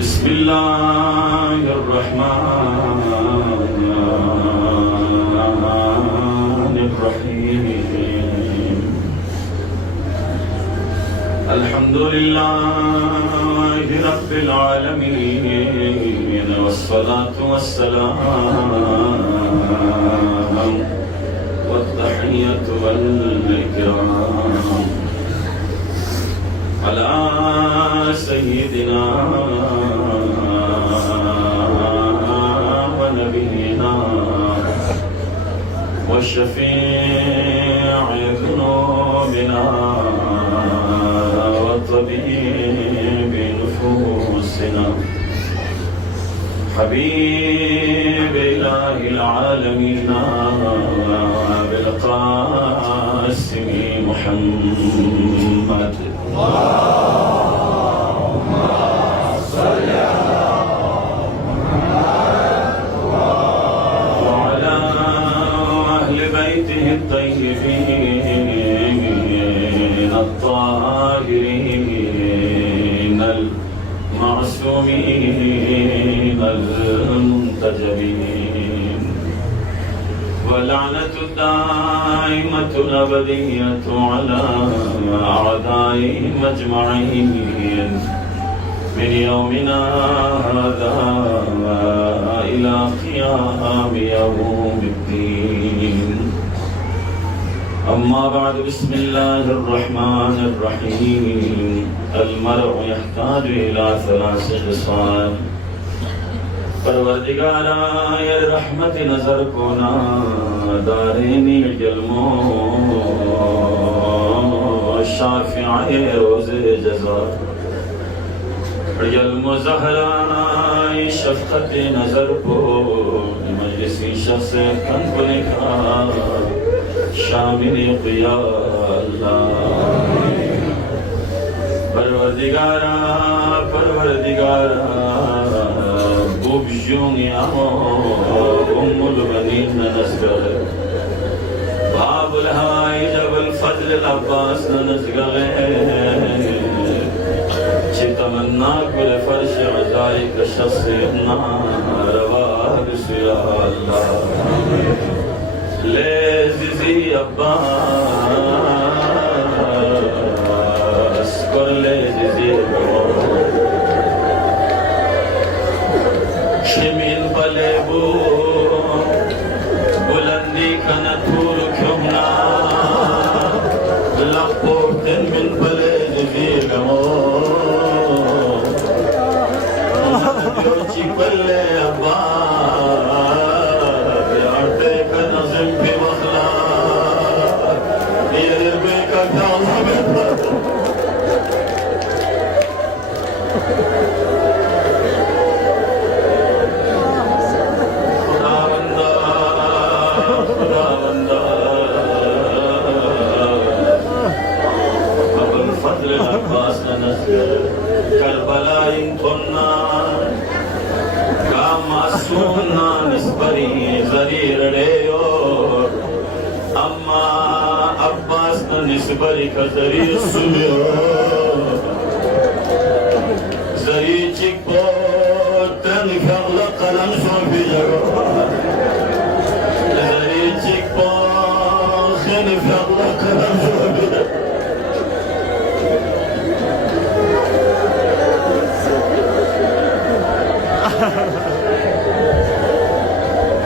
بسم الله الرحمن الرحيم الحمد لله رب العالمين والصلاة والسلام والتحية والإكرام على سيدنا ونبينا وشفيع ذنوبنا وطبيب نفوسنا حبيب إله العالمين بالقاسم محمد اللهم صل على محمد وعلى أهل بيته الطيبين الطاهرين المعصومين المنتجبين ولعنة الدائمة الأبدية على أعدائهم أجمعين من يومنا هذا إلى قيام يوم الدين. أما بعد بسم الله الرحمن الرحيم. المرء يحتاج إلى ثلاث خصال. परवरदिगारा ये रहमत नजर को ना दारेनी जलमो शाफिआए रोज़े जज़ा जलमो ज़हराना शफ़क़त नजर को मजलिसी शख़्स कन बने का शामिल क़िया परवरदिगारा بوبجون يا أم البنين نسقر باب الهاي جبل فضل العباس نسقر تمنى كل فرش عزائك الشخص النار وارس يا الله لزيزي عباس كل لزيزي شمين بلبو بلندي كانت توركمنا لقوت من بلد فيكمو يوتي كل أبار يعطيك نظم بمخلاق يربيك كالله بالبطل كربلاء كنا كما سونا نسبري زرير ليو أما عباس نسبري كزرير سبيو زرير چكبو تنفغل قلم صوفي جگو زرير چكبو خنفغل قلم صوفي جگو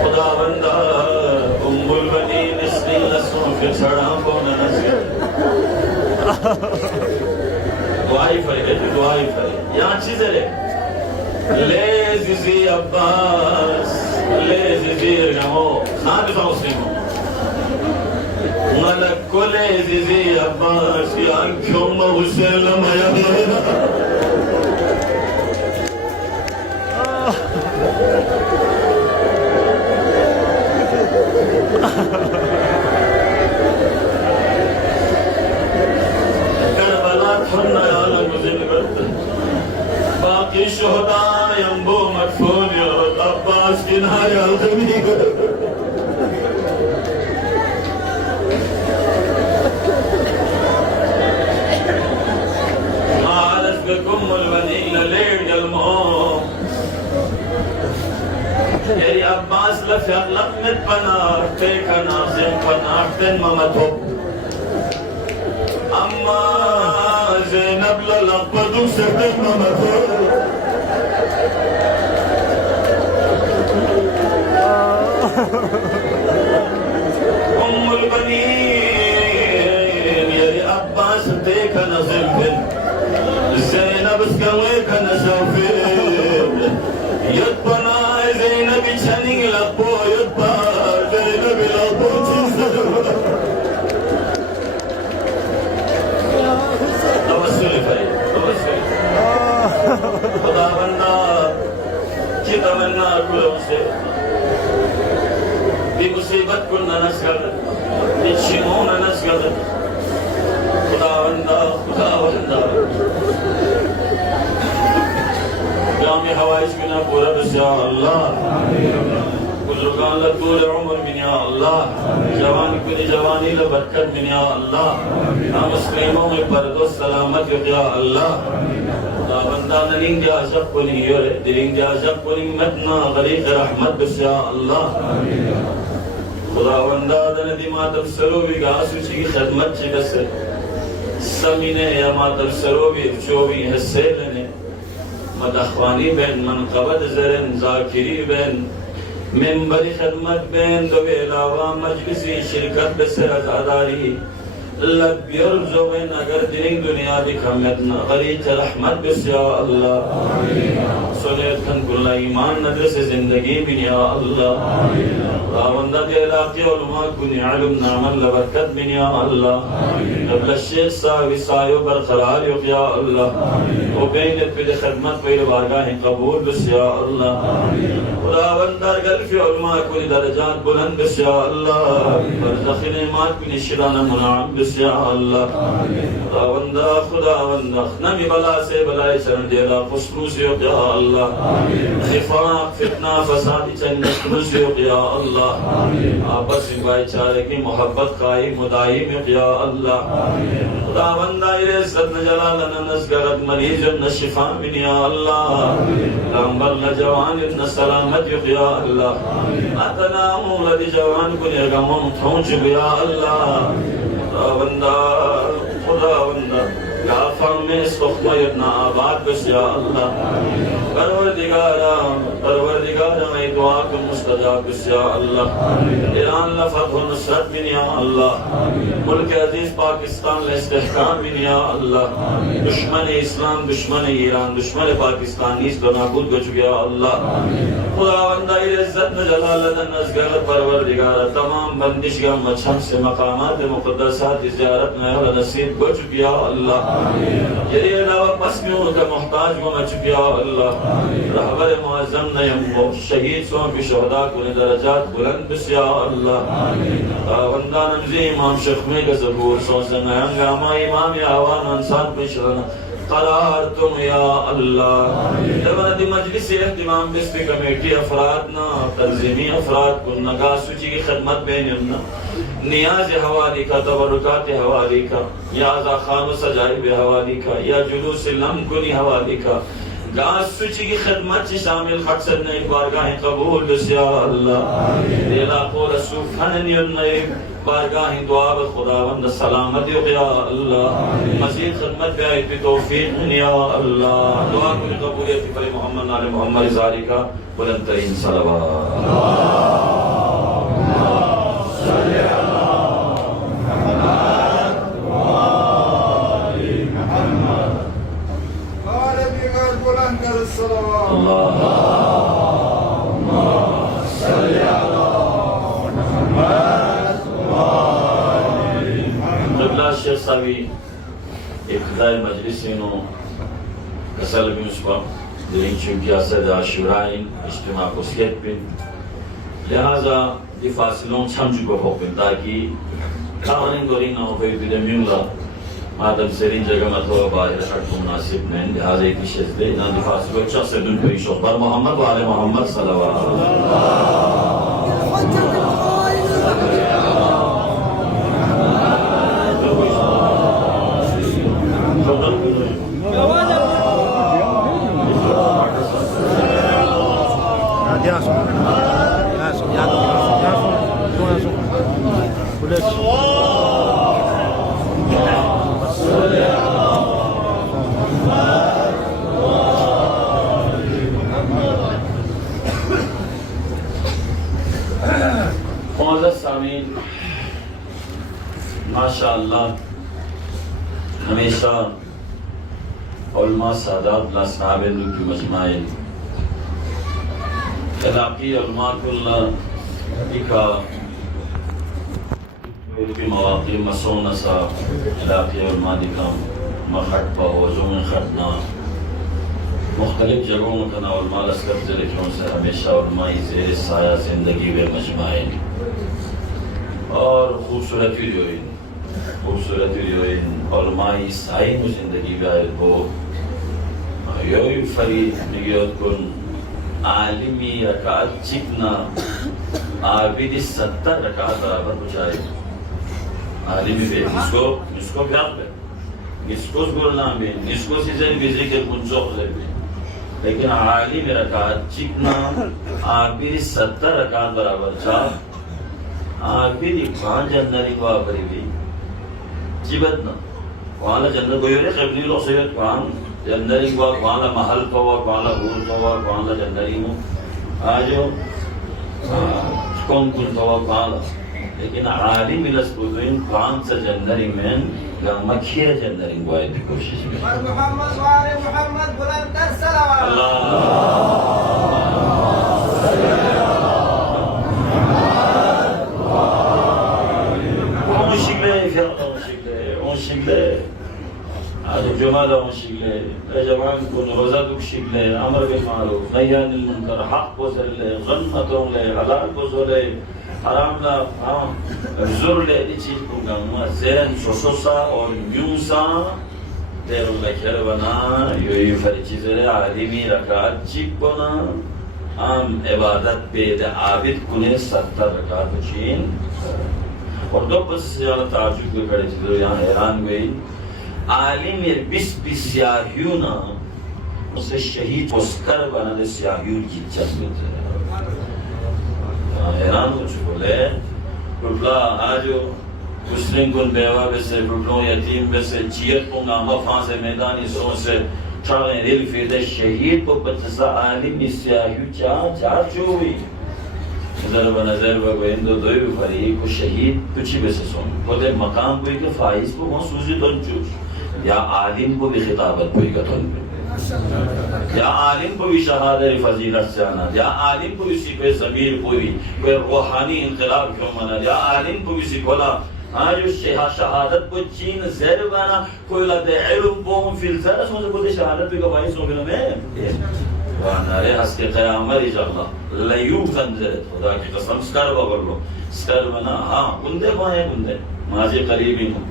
खुदा बंदा उम्मुल बनीन इसने लस्सों के छड़ा को न नज़र दुआई फरे यहाँ चीज़ है ले ज़िज़ी अब्बास ले ज़िज़ी रहो खान फाउसिमो मलक को ले ज़िज़ी अब्बास या क्यों महुसेल लम्हा करबला थोड़ा यार मुझे باقي الشهداء ينبو مدفون يا رب عباس في نهاية الغميق ما عرف بكم البنين ليل الموت يا عباس لفيق لقمت بنار تيك ناظم بنار تن ممتوب أما زينب للقبض سردن ممتوب أم البنين يا عباس تيك ناظم بن زينب اسكويك نشوفين يطبنا زينب شنين لقبو يطبا زينب لقبو تنسل توسل فريد توسل خدا بندہ کی تمنا کلوں سے بھی مصیبت کو ننس کر بھی چھنوں ننس کر خدا بندہ جامع حوائج بنا پورا بس یا اللہ بزرگان لطول عمر من یا اللہ جوانی کنی جوانی لبرکت من یا اللہ مسلموں میں پرد و سلامت یا اللہ خدا بندہ ننین جا عجب کنی یور دلین جا عجب کنی متنا غریق رحمت بس یا اللہ خدا بندہ دن دی ماتم سروی گاسو چی خدمت چی بس سمینے یا ماتم سروی افچوی حصے لنے مدخوانی بین منقبت زرن ذاکری بین منبری خدمت بین دو علاوہ مجلسی شرکت بسر ازاداری لب بیرزو بین اگر دنگ دنیا بکھمتنا غریق رحمت بس یا اللہ سنیت کن کلنا ایمان ندرس زندگی بن یا اللہ راوندہ دے علاقی علماء کنی علم نعمل لبرکت بن یا اللہ قبل الشیخ صاحبی سایو برقرار یا اللہ و بینت پید خدمت پید بارگاہ قبول بس یا اللہ راوندہ گلفی علماء کنی درجات بلند بس یا اللہ برزخ نعمات کنی شران منعم بس یا اللہ خداوندہ خداوندہ نمی بلا سے بلائی چرن دیلا خصوص یا اللہ خفاق فتنہ فسادی چند خصوص یا اللہ آپس بھائی چارے کی محبت قائم مدائم یا اللہ خداوندہ عزت نجلال نسگرت مریض نشفا من یا اللہ رمبر نجوان نسلامت یا اللہ اتنا مولد جوان کو نرگمون تھونچ یا اللہ خداوندہ غافر میں سخمہ ابنا آباد بس یا اللہ پروردگارا میں دعا کو مستجاب بس یا اللہ ایران لفتح و نصرت من یا اللہ ملک عزیز پاکستان استحکام من یا اللہ دشمن اسلام دشمن ایران دشمن پاکستان اس کو نابود بچ گیا اللہ خداوندہ عزت جلالت نزگرت پروردگارا تمام بندشگاہ مچھم سے مقامات مقدسات زیارت میں نصیب بچ گیا اللہ یہ علاوہ پسمیوں کا محتاج و مچ گیا اللہ رہبر معظم نیمو شہید سوان کی شہداء کو درجات بلند بس یا اللہ وندہ نمزی امام شخمی کا ظہور سوزن اینگا ما امام آوان انسان میں شرنا قرار تم یا اللہ جبنا دی مجلس احتمام بس پی کمیٹی افرادنا تنظیمی افراد کو نگاہ سوچی کی خدمت بین امنا نیاز حوالی کا تبرکات حوالی کا یا آزا خان و سجائب حوالی کا یا جلوس لم کنی حوالی کا گاس سوچی کی خدمت چی شامل خقصد نئی بارگاہ قبول بس یا اللہ دیلا کو رسول فننی نئی بارگاہ دعا خداوند سلامت یا اللہ مزید خدمت پہ آئی پی توفیق یا اللہ دعا کو قبولیت پر محمد علی محمد زاری کا بلندترین صلوات اللهم صل على محمد قبلہ شیخ صاحبی ابتدائی مجلسینوں کسل بیوسپا دلین چونکی اسد عاشورائن اجتماع قسیت بین لہذا دی فاصلوں چھمجو کو حکم تاکہ کامنین دورین ہو پہ بیدمیون मादम सेरीन जगह मत हो बाहर हट मुनासिब में लिहाजा की शज़्दे ना दिफास को अच्छा से दुन कोई शोबर मोहम्मद वाले मोहम्मद सल्लल्लाहु माशाअल्लाह हमेशा उलमा सादात साहब की मजमाए इलाकी उलमा का मवाक़ी मसोनसा इलाकी उलमा का मखट वज़ुम खटना मुख्तलिफ जगहों में कना उलमा लस्कर ज़िलों से हमेशा उलमाई ज़ेर साया ज़िंदगी व मजमाए और खूबसूरती जो है उलमाई साई में ज़िंदगी गायब हो योई फरीद नियत कुन आलिमी रकात चिकना आबिद 70 रकात बराबर बुझाए आलिमी बे इसको व्याप है इसको बोलना में इसको सीजन बिजली के कुंजोक ले लेकिन आलिमी रकात चिकना आबिद 70 रकात बराबर चा आबिद 5 जनवरी को आबरी जीवत ना वाला जन्नत को योरे कबली लो सयत पान जन्नरी को वाला महल को वाला हूर को वाला जन्नरी में आजो कौन कुल को वाला लेकिन आली मिलस पुदुइन पान से जन्नरी में या मखिया जन्नरी को आए भी कोशिश में मोहम्मद वाले मोहम्मद बुलंद कर सलावत अल्लाह आज जुमाला शिगले जवान को रोजा दुख शिगले अमर बिल मारूफ नही अनिल मुनकर हक को जल्ले गन्नतों ले हलाल को जोले हराम ला जुर ले दी चीज को गम्मा ज़ेन सोसोसा और न्यूसा देर लखर बना यो फरी चीज़ें आलिमी रकात चिप बना आम इबादत पे दे आबिद कुने 70 रकात चीन और दो बस से ज़्यादा ताजुब के खड़े चीज़ें यहाँ हैरान हुई आलिम बिस स्याहियों उसे शहीद पुस्कर बना दे स्याहियों की जन्नत हैरान कुछ बोले रुपला आज मुस्लिम कुन बेवा बेसे रुपलों यतीम बेसे चियत पुंगा मफा से मैदानी सो से चाले दिल फिर शहीद को बच्चा आलिम स्याहियों चा चुई नजर बगैंदो दोई फरी को शहीद कुछ बेसे सो बोले मकाम कोई के फाइज को वो सूजी तो चूस या आलिम को भी खिताबत कोई कतन या आलिम को भी शहादत फजीलत से आना या आलिम को भी सिपे ज़मीर कोई रूहानी इनकलाब क्यों मना या आलिम को भी सिखोला आज उस शहादत को चीन ज़ेर बना कोई लदे इल्म बोम फिल ज़रा समझ बोले शहादत भी कबाई सो फिल्म में वानारे हस्ते क़यामत इंशाअल्लाह लयू तंजर खुदा की कसम स्कर बगलो स्कर बना हां बुंदे पाए बुंदे माजी करीबी हूं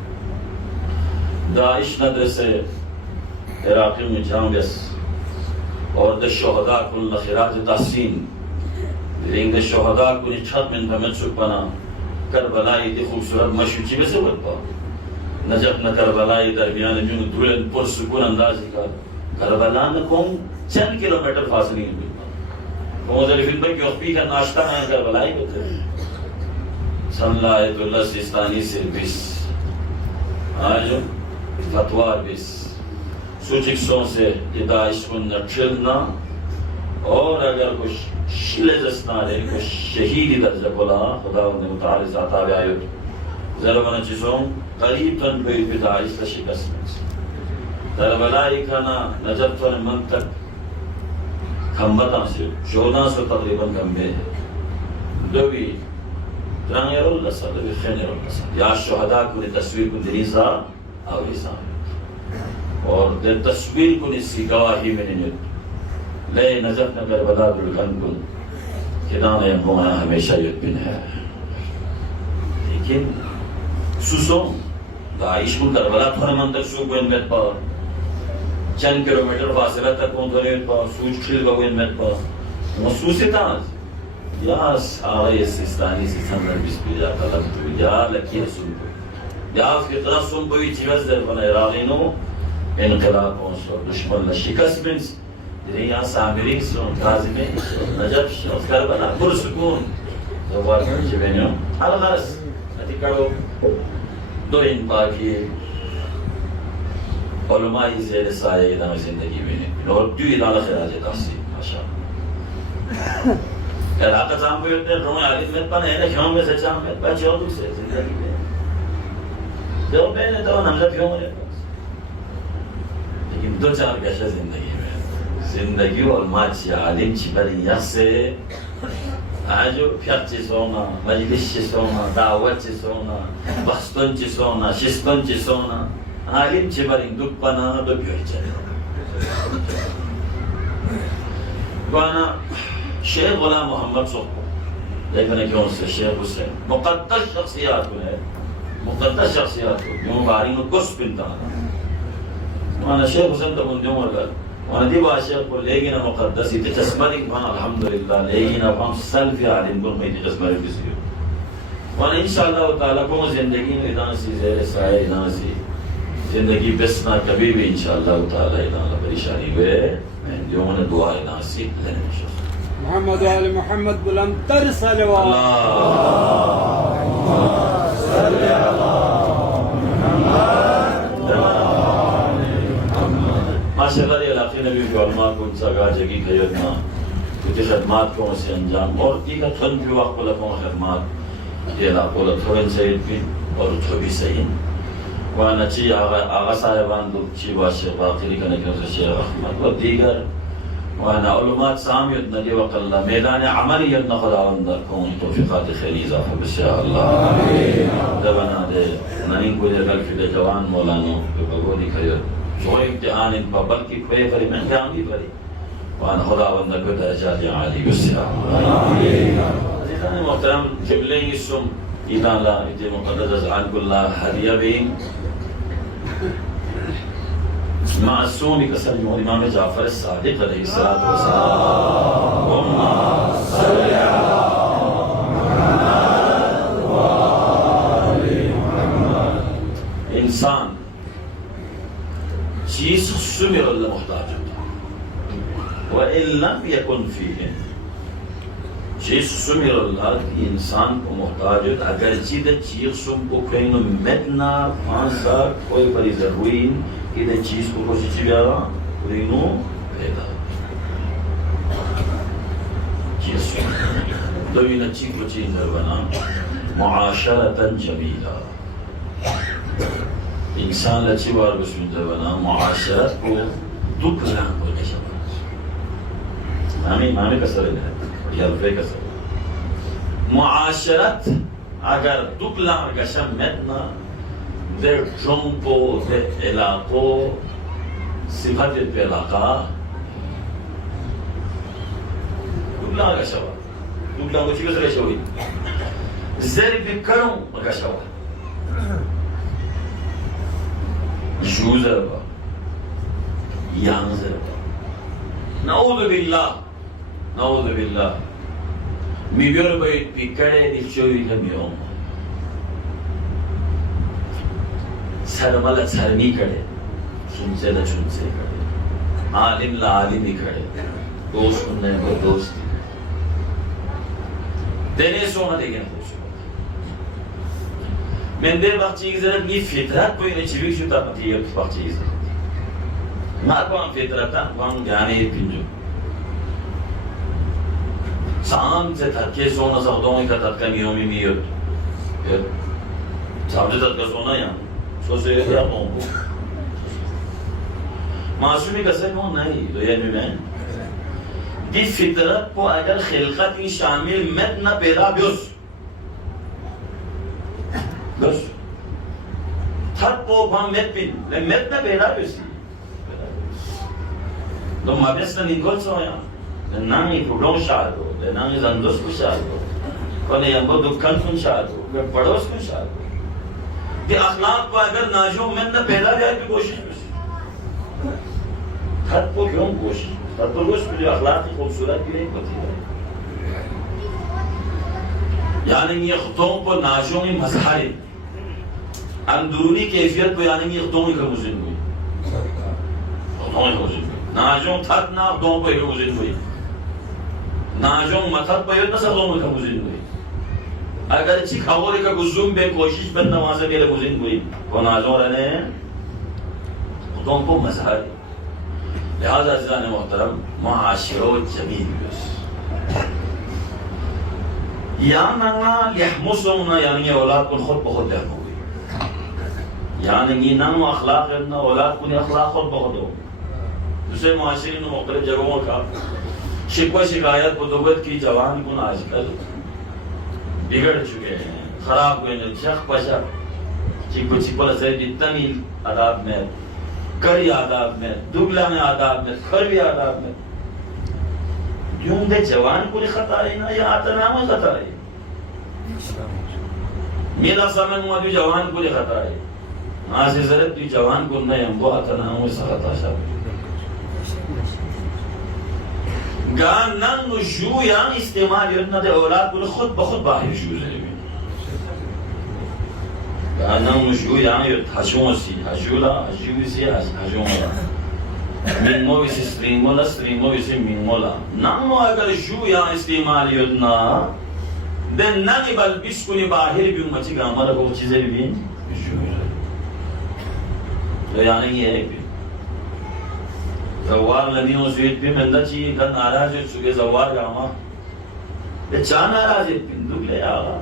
दाइश नदर से इराक़ी में जामस और द शोहदा कुल नखराज तहसीन लेकिन द शोहदा कुल छत में तमच बना करबलाई दी खूबसूरत मशूची में से बता नजफ न करबलाई दरमियान जो दुलन पुर सुकून अंदाज़ का करबला न कौन चंद किलोमीटर फासले में मुज़लिफिन पर क्योंकि का नाश्ता है करबलाई होते सल्लल्लाहु सिस्तानी से 20 आज फतवा बिस सूचिक्सों से ये दाइश को नचलना और अगर कुछ शिले जस्ना रे कुछ शहीदी दर्जा बोला खुदा ने मुताले ज़ाता आयो ज़रबना चीज़ों करीब तन पे दाइश का शिकस्त दरबलाई खाना नजर तो मन तक खम्बता से 1400 तकरीबन खम्बे दोवी त्रंगेरोल लसा दोवी खेनेरोल लसा या शोहदा को तस्वीर को दरीसा और और दे तस्वीर को निसी गवाही में नहीं ले नजर न करबला दुल्हन को किनारे बोना हमेशा यकीन है लेकिन सुसों दाइश को करबला थोड़ा मंदिर शो को इनमें पर चंद किलोमीटर फासला तक कौन धरे पर सूच खिल को इनमें पर महसूसिता या सारे सिस्तानी से संदर्भ बिस्मिल्लाह तलब तो या लकी सुन या उसके तरफ सुन कोई चीज दर बना इरादीनो इनकलाब और दुश्मन ने शिकस्त में जिन्हें यहाँ सामरी सुन गाजी में नजब शौकर बना पुरसकून तो वाकई जीवनियों अलगर्स अतिकड़ो दो इन बाकी उलमाई ज़ेर साये इदाम ज़िंदगी में और क्यों इदाला खराज तासी माशाअल्लाह यार आका जाम पे उतने रोए आलिम में पन है ना क्यों में सच्चा में बच्चे और दूसरे ज़िंदगी में जो मैंने तो नमज़ा क्यों मरे लेकिन दो चार कैसे ज़िंदगी और माची आलिम चिपरी यासे आजो प्यार चिसोना मजलिस चिसोना दावत चिसोना बस्तन चिसोना शिस्तन चिसोना आलिम चिपरी दुप्पना दुप्योचे वाना शेख गुलाम मोहम्मद सोको देखने क्यों से शेख हुसैन मुक़द्दस शख्सियत है मुक़द्दस शख्सियत क्यों बारी में कुछ पिंता वाना शेख हुसैन तो मुंडों मगर वाना दी बाशेख को लेकिन मुक़द्दस इतने चस्मरी वाना अल्हम्दुलिल्लाह लेकिन अब हम सल्फ़ आलिम को में इतने चस्मरी किसी वाना इंशाअल्लाह ताला को ज़िंदगी में इतना सी ज़ेर साये इतना सी ज़िंदगी बिस्ना कभी भी इंशाअल्लाह ताला इतना परेशानी हुए मैं जो मैंने दुआ इतना सी लेने में محمد وآل محمد بلندتر صلوات माशाअल्लाह ये इलाके ने भी उलमा को सगा जगी खैरना कुछ खदमात को से अंजाम और की का थन भी वक्त को लफों खदमात ये ला को थोड़े से भी और थोड़ी सही वाना ची आगा साहिबान दो ची वाशे बाकी करने के लिए शेख अहमद और दीगर वाना उलमात सामियत नदी वक़ल्ला मैदान अमलियत न खुदावंदर कौन तौफीक़ात खैरीज़ा इंशाअल्लाह दबना दे ननी को जगल फिर जवान मौलाना को बगोनी खैर जो इम्तिहान इन बबल की खोए परी मैं जान भी परी वाना खुदावंदर को दर्जा दे आली इंशाअल्लाह जितने मोहतरम जिबले इसम इदाला इतने मुक़द्दस अज़ाकुल्ला हदिया भी मासूम कसर जो इमाम जाफर सादिक अलैहिस्सलातु वस्सलाम सल्ली अला मुहम्मद इंसान चीज़ सुमिर अल्लाह मुहताज होता व इल्लम यकुन फीहि चीज़ सुमिर अल्लाह की इंसान को मुहताज होता अगर चीज़ सुम को कहीं मेतना फांसा कोई बड़ी ज़रूरी इधर चीज को कोशिश किया उन्हें पैदा चीज तो ये नच्ची को चीज बना मुआशरतन जमीला इंसान लच्ची बार को सुनते बना मुआशरत को दुख ना को कैसा मामी कसर है या वे कसर मुआशरत अगर दुख ना कैसा मेतना दे ट्रम्पो दे इलाको सिफत पे इलाका दुगला का शवा दुगला को चीज़ रहे शवी ज़ेर बिकरों का शवा जूज़र बा यांज़र बा नाऊज़ु बिल्लाह मिबियर बाई बिकरे दिशोई कमियों सरमला सरमी करे सुनसे न सुनसे करे आलिम ला आलिम ही करे दोस्त सुनने को दोस्त देने सोना देंगे दोस्त मैं दे बात चीज़ जरा ये फितरत कोई नहीं चिवी शुद्ध अपनी ये बात चीज़ मार को हम फितरत था हम जाने पिंजो शाम से थके सोना साउदों का तत्का मियोमी मियो साउदे तत्का सोना यार सोचे ये आप लोगों को मासूमी कैसे कौन नहीं तो ये में दी फितरत को अगर खिलकत की शामिल मत न पैदा बियोस बस थक को हम मत पिन ले मत न पैदा बियोस तो माबेस न निकोल सोया नंगी फुडों शादो नंगी जंदोस को शादो कोने यंबो दुकान को शादो पड़ोस को शादो कि अखलाक को अगर नाजो में न पैदा जाए तो कोशिश खत को क्यों कोशिश तदरुस में जो अखलाक की खूबसूरत की नहीं होती है, यानी ये खुतों को नाजों में मजहारे अंदरूनी कैफियत को, यानी ये खुतों में कबूजिन हुई, नाजों थक ना खुतों पर कबूजिन हुई, नाजों मथक पर न सदों में कबूजिन हुई। अगर अच्छी खबर का गुज़ुम बे कोशिश बंद नमाज़ के लिए गुज़िन हुई वो नाजों रहने खुतों को मजहारे। लिहाजा अज़ीज़ान मोहतरम मुआशिरो जमील या नंगा यहमुसुना, यानी ये औलाद को खुद बहुत दहम हो गई, यानी ये नंग अखलाक ना औलाद को अखलाक खुद बहुत हो। दूसरे मुआशिरे ने मुख्तलिफ जगहों का शिकवा शिकायत बुदुगत की जवान को आजकल बिगड़ चुके हैं, खराब हुए हैं, शक पशक चिको चिपल से तमील आदाब में, करी आदाब में, दुगला में आदाब में, खरबी आदाब में यूं दे जवान को खता है ना या आता नाम खता है। मेरा समय मुझे जवान को खता है आज से जरूरत तू जवान को नहीं हम वो आता नाम से खता शायद गानन जू या इस्तेमाल योजना दे औलाद को खुद बहुत बाहर जू है गानन जू या ये हजूसी हजूला हजूसी हजूला मिंगो इस स्ट्रीमोला मिंगोला नामो अगर जू या इस्तेमाल योजना दे ननी बल बिस्कुनी बाहर भी मची गामर को चीजें भी तो यानी ये है जवार लनियों से भी मंदा चाहिए कर नाराज है चुके जवार गामा ये चा नाराज है बिंदु ले आगा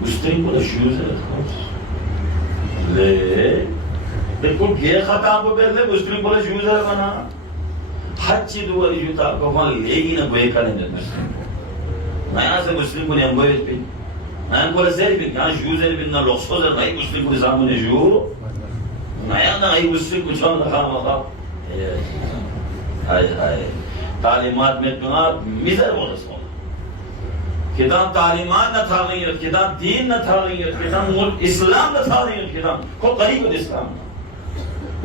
मुस्लिम को शूज है ले बिल्कुल ये खता को बेले मुस्लिम को शूज है बना हर चीज वो जूता को वहां लेगी ना कोई करने दे मुस्लिम नया से मुस्लिम को ने हम बोले पे मैं को से भी क्या शूज है बिना लॉक्सो है भाई मुस्लिम को सामने जो नया ना आई मुस्लिम को चल रहा मगा हाय हाय तालीमात में तो आप मिजर बोल सो किताब तालीमात न था नहीं किताब दीन न था नहीं किताब मुल्क इस्लाम न था नहीं किताब को करीब इस्लाम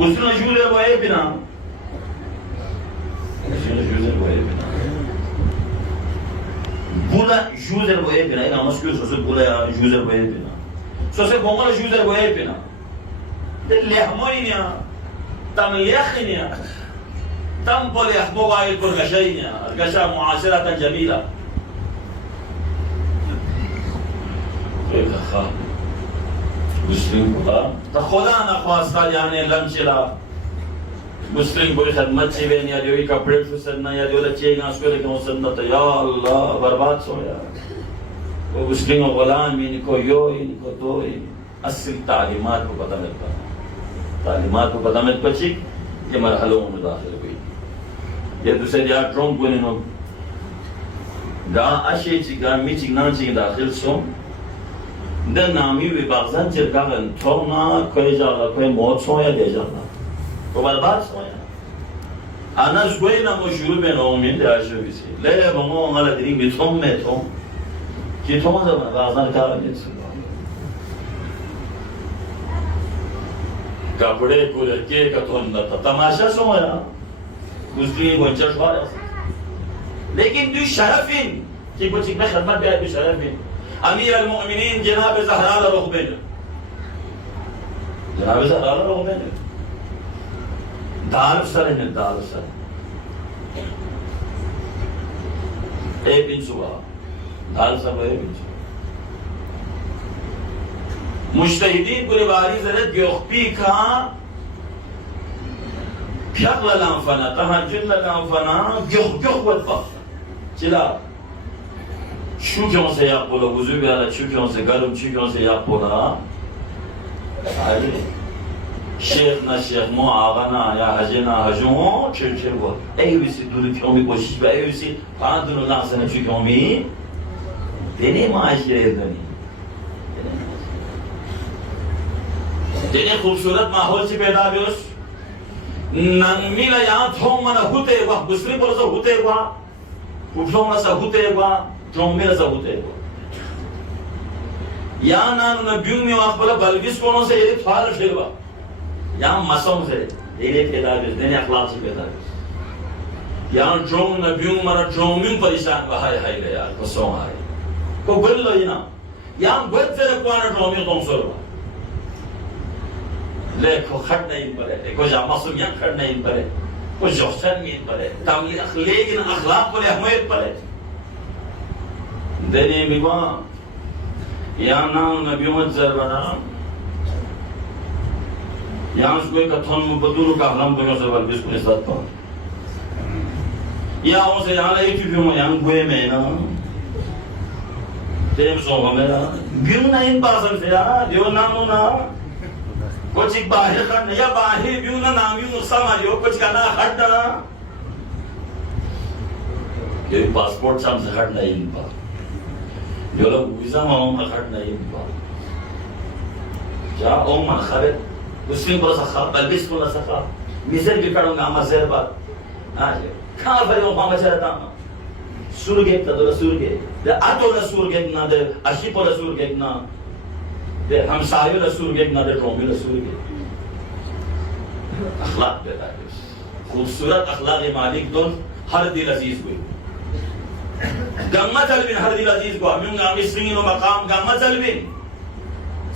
उसने जूले वो है बिना उसने जूले वो है बिना बुला जूले वो है बिना ना मस्क्यू सोसे बुला जूले वो है बिना सोसे बोंगला जूले वो है बिना ते लेहमोइनिया तम यखनिया तम बोले अहबवाइल को गशाइनिया गशा मुआशरतन जमीला मुस्लिम को तो खुदा ना ख्वास्ता जाने लमचिला मुस्लिम को खिदमत चाहिए या जो कपड़े सुसरना या जो लच्चे गांस को लेकर सुन्नत या अल्लाह बर्बाद सोया वो मुस्लिम गुलाम इनको यो इनको तो असल तालीमात को पता लगता है तालीमात को पता में पची ये मरहलों में दाखिल हुई ये दूसरे या ट्रॉम को इन्हों गा अशे चिगा मिची ना चिग दाखिल सो द नामी विभाजन चिरका गन थोना कोई जाला कोई मौत सोया दे जाला तो बर्बाद सोया अनस कोई ना मशहूर में नो में दे आशे बिसी ले बंगो ngala diri मिथों में तो कि थों द बाजार का ने कपड़े को लेके का तो न तमाशा सोया मुस्लिम वंचर वाला लेकिन दु शरफिन कि कुछ में खिदमत दे दु शरफिन अमीर अल-मुमिनीन जनाब ज़हरा रुखबे जनाब ज़हरा रुखबे दाल सर ए बिन सुबह दाल सब है बिन मुज्तहिदीन को रिवारी ज़रत योखपी का फ्याक ललाम फना तहज्जुद ललाम फना योख वल्फा चिला शुक्यों से या बोला वुज़ू भी आला शुक्यों से गर्म शुक्यों से या बोला आये शेख ना शेख मो आगा ना या हजे ना हजो चिर वो ऐसी दूरी क्यों भी कोशिश भी ऐसी पांच दिनों लाख से न शुक्यों भी देने माशिरे दनी देने खूबसूरत माहौल से पैदा भी उस नंगमीला यहाँ थों मना होते हुआ मुस्लिम बोला सा होते हुआ उठों मना सा होते हुआ थों मेरा सा होते हुआ या ना ब्यूमी वाकबला बलबिस कोनो से ये फाल खेलवा या मसों से ये केदाबिस ने अखलाक से केदाबिस या जों न ब्यूम मरा जों म्यूम परेशान वहाय हाय ले यार को सो हाय को बल्लो ना या बद से रखवाना जों म्यूम तो सोलवा ले को खट नहीं पड़े को जा मासूम या खट नहीं पड़े को जोशन नहीं पड़े तामली अखलाक न अखलाक को ले हमें पड़े देने मिवा या ना नबियों में जरबना या उसको कथन में बदलू का हलम तो से बल बिस्कुट के साथ तो या उसे यहाँ ले कि भी मैं यहाँ गुए में ना तेम सो हमेरा ब्यूं ना इन पासन से यार जो नामो ना कुछ एक बाहर का नया बाहर ब्यूं ना नामियों समाजो कुछ का ना हट ना ये पासपोर्ट साम से हट नहीं इन पर जो लोग वीजा मांगों में हट नहीं इन पर जा ओम मन खबर उसमें बड़ा सखा बल्बिस को ना सखा मिज़र भी करूँगा मज़ेर बात आज कहाँ पर वो मामा चलता ना सूर्य तो दो सूर्य दे आतो ना सूर्य ना दे अशीपो ना सूर्य ना दे हम साहिब ना सूर्य ना दे कौमी ना सूर्य अखलाक बेटा खूबसूरत अखलाक मालिक दोन हर दिल अजीज हुई गम्मा चलबिन हर दिल अजीज को अम्यूंगा मिस्रिंग नो मकाम गम्मा चलबिन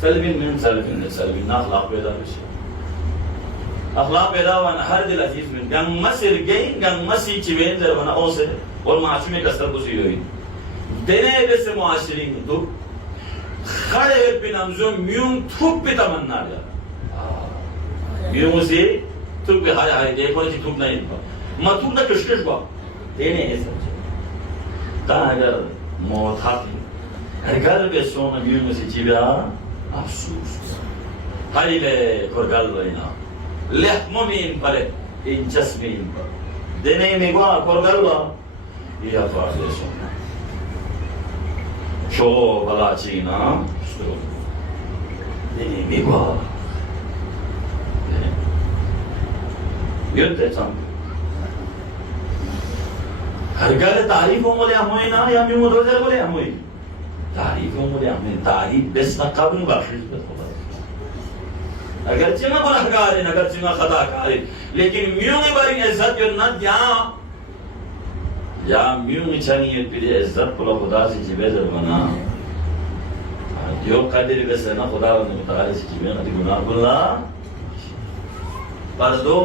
सलबिन ना अखलाक पैदा हुई अखलाक पैदा हुआ ना हर दिल अजीज में गम्मा सिर गई गम्मा सी चिवें जर बना ओसे और माशूमे कसर को सी हुई देने जैसे मुआशरी में तो खड़े पे नमजो म्यूंग थूक पे तमन्ना जा म्यूंग से थूक पे हाय हाय देखो कि थूक नहीं मतूक ना किशकिश बा देने है सब तागर मौत हाथी घर पे सोना म्यूंग से चिवा अफसोस हाय ले कोरगल लेना लहमुमीन पर इन जस्मीन पर देने में गुआ कोरगल ला ये अफार ले सोना शो बला चीना शुरू देने में गुआ युद्ध चंद हर गल तारीफों बोले हमें ना या म्यूं रोज़र बोले हमें तारीफों बोले हमें तारीफ बेस ना कब्र बख्शिश बता अगर चिंगा गुनाहगार है अगर चिंगा खताकार है लेकिन म्यूं की बारी इज्जत जो न या म्यूं की चनिए फिर इज्जत को खुदा से जिबेजर बना जो कदर वैसे ना खुदा ने बताया से जिबे ना गुनाह बोला पर दो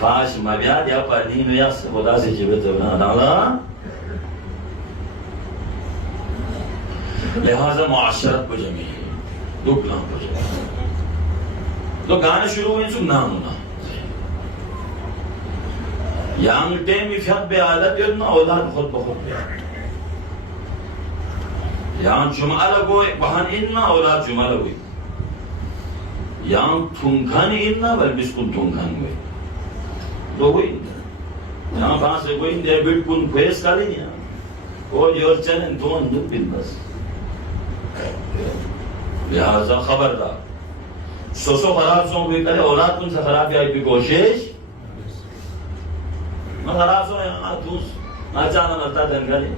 फाश मबियाद या पानी में या खुदा से जिबेजर बना डाला लिहाजा मुआशरत को जमी दुख ना हो जाए तो गाने शुरू हुए सुन नाम ना यांग टेम इफ़्यात बे आदत यो ना औलाद खुद बहुत बे यांग जुमा लगो बहान इन्ना औलाद जुमा लगो यांग थुंखान इन्ना बल बिस्कुट थुंखान हुए तो हुई यहाँ कहाँ से कोई दे बिटकुन फेस काली नहीं वो योर चैनल तो अंदर बिन बस लिहाजा खबरदार सोसो खराब सो भी करे औलाद तुमसे खराब है की कोशिश मैं खराब सो यहाँ दूस ना जाना नता धन करे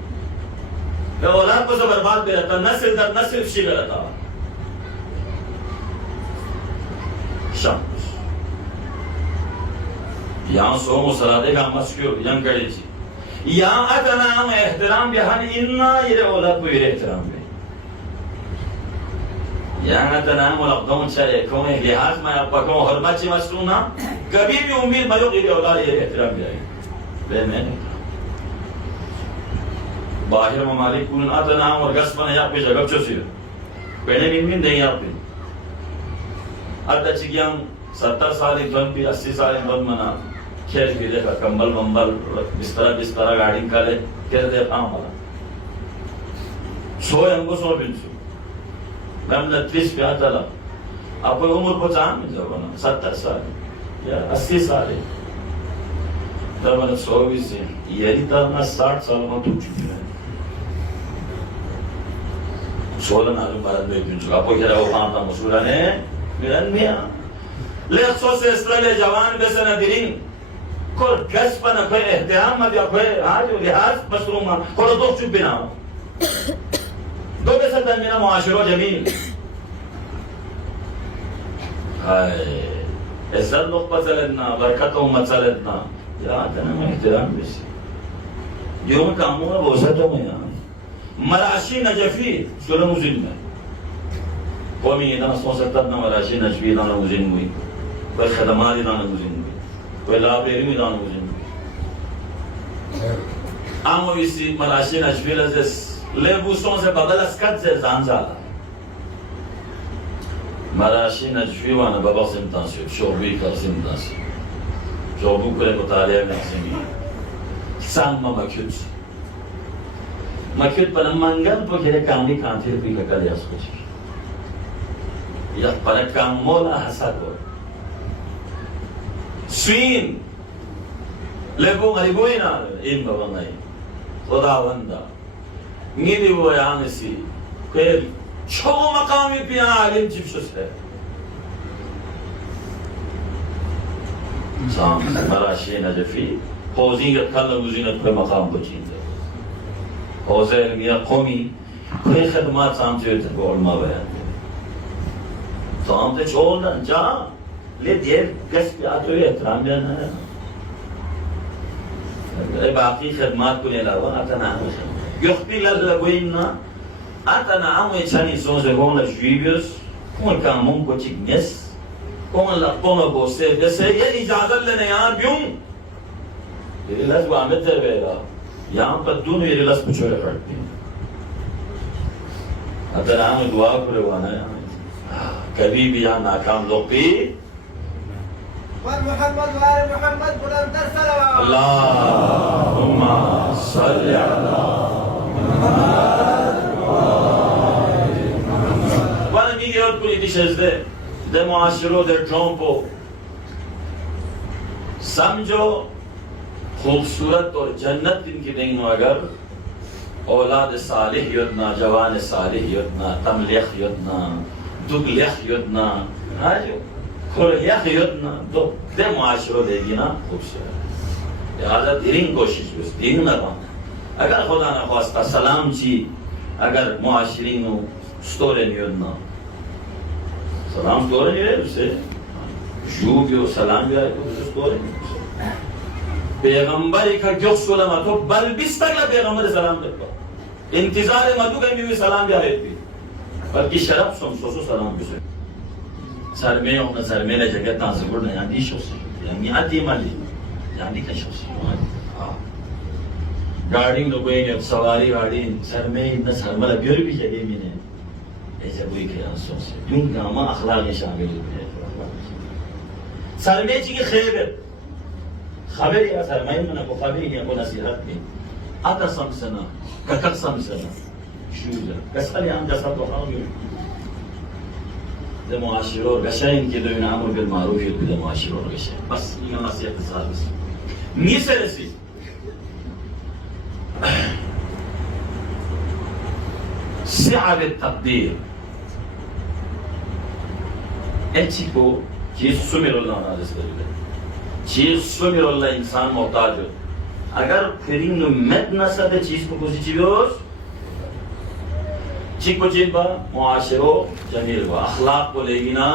ये औलाद को सब बर्बाद कर देता नस्ल दर नस्ल शिगर रहता शांत यहाँ सो मुसलादे का मस्क्योर यंग करे ची यहाँ अतना हम एहतराम बिहान इन्ना ये औलाद को ये एहतराम यहाँ तनाम और अब्दों चाहे कौन है लिहाज में आप पकों हर बच्चे मस्टू ना कभी भी उम्मीद मलो कि औलाद ये एहतराम जाएगी ले मैंने बाहर ममालिक कुल तनाम और गस्म ने आप पे जगह चोसी पहले भी नहीं आप पे अत चिकियां 70 साल एक बन भी 80 साल एक बन मना खेल खेले का कंबल बंबल बिस्तरा गाड़ी का ले खेल दे काम वाला सोए हमको सो बिल्कुल हमने 30 पे आता ला आपको उम्र 50 में जब बना 70 साल या 80 साल है तब मैंने 120 से यही तब मैं 60 साल में टूट चुकी है 16 नालू भारत में पिंचु आपको क्या वो काम था मसूरा ने मिलन मिया ले सो से इस्लाले जवान बेसे न दिरिंग को गस पर न कोई एहतराम मत या कोई आज लिहाज मशरूमा को तो चुप बिना دو بسد من معاشره جميل هاي عزت نخبة سلدنا برکت امت سلدنا یا کنم احترام بسی يوم كامونا بوسطهم يا مراشي نجفي شلون مزين قومي انا صوصتنا مراشي نجفي انا مزين وي والخدمات انا مزين وي ولا بيرمي انا مزين اما يسي مراشي نجفي لزس لبوسون سے بدل اسكت سے زانزالا مراشي نجفي وانا بابا سمتانسيو شوبي كار سمتانسيو شوبو كره مطالعه نسمي Sama makut pada manggal po kaya kami kantir pi kakali asko ya pada kamola hasako swin lebo ngalibuina in babangai toda wanda ngidi wo yanesi kaya chogo makami pi alim chipsos hai sam marashi najafi حوزینگت کل نگوزینت به مقام بچینده حوزه علمیه قومی کوئی خدمات سامچه به علما بیان سامچه چولدن جا لی دیر کس بیاتوی احترام بیان ہے باقی خدمات کو علاوہ آتا نام یخبی لگوین نا آتا نام چنی سوزه گون لجویبیوس کون کامون کو چک نس کون لقوم بوسته بسه یه اجازت لینے یہاں بیون Irilas Muhammed Tervera. यहाँ पर दोनों irilas पिछड़े पड़ते हैं। अगर हमें दुआ करे वाना है कभी भी यहाँ नाकाम लोग भी मोहम्मद वाले मोहम्मद बुलंदर सलवात अल्लाहुम्मा सल्ली अला Bana miglior politiciezde de muashiro de Trumpo समझो खूबसूरत और जन्नत इनकी नहीं हो अगर औलाद सालिह युद्ना जवान सालिह युद्ना तमलिख युद्ना दुगलिख युद्ना आज खुलिख युद्ना तो दे मुआशरो देगी ना खूबसूरत लिहाजा दिन कोशिश बस दिन ना बना अगर खुदा ना ख्वास्ता सलाम ची अगर मुआशरीन स्टोरे युद्ना सलाम स्टोरे है उसे जो सलाम भी आए तो स्टोरे पैगंबर का जो सलाम तो बल बिस्तगला पैगंबर सलाम करता इंतजार मधु के भी सलाम भी आए थी बल्कि शरफ सोसो सलाम भी सर में और नजर में ने जगह ताज़ुर ने यानी शोस यानी आती माली यानी का शोस गाड़ी में कोई एक सवारी गाड़ी सर में इतना सर में लगे भी जगह में ने ऐसे कोई क्या सोस क्यों गामा अखलाक शामिल है सर में चीज़ खैर خبری از هرمین من کو خبری یا کو نصیحت می آتا سمسنا ککر سمسنا شوزه کسالی هم جسد و خواهی ده معاشره گشاین که دوین عمر بالمعروف یاد بده معاشره گشاین بس این نصیحت سال بس نیسه رسی سعب التقدیر ایچی کو چیز سمیر اللہ نازل کرده चीज सुमिर अल्लाह इंसान मोहताज हो अगर फिरिंग में न सदे चीज को कुछ चीज़ों चीज को चीज़ बा मुआशरो जमील बा अखलाक को लेगी ना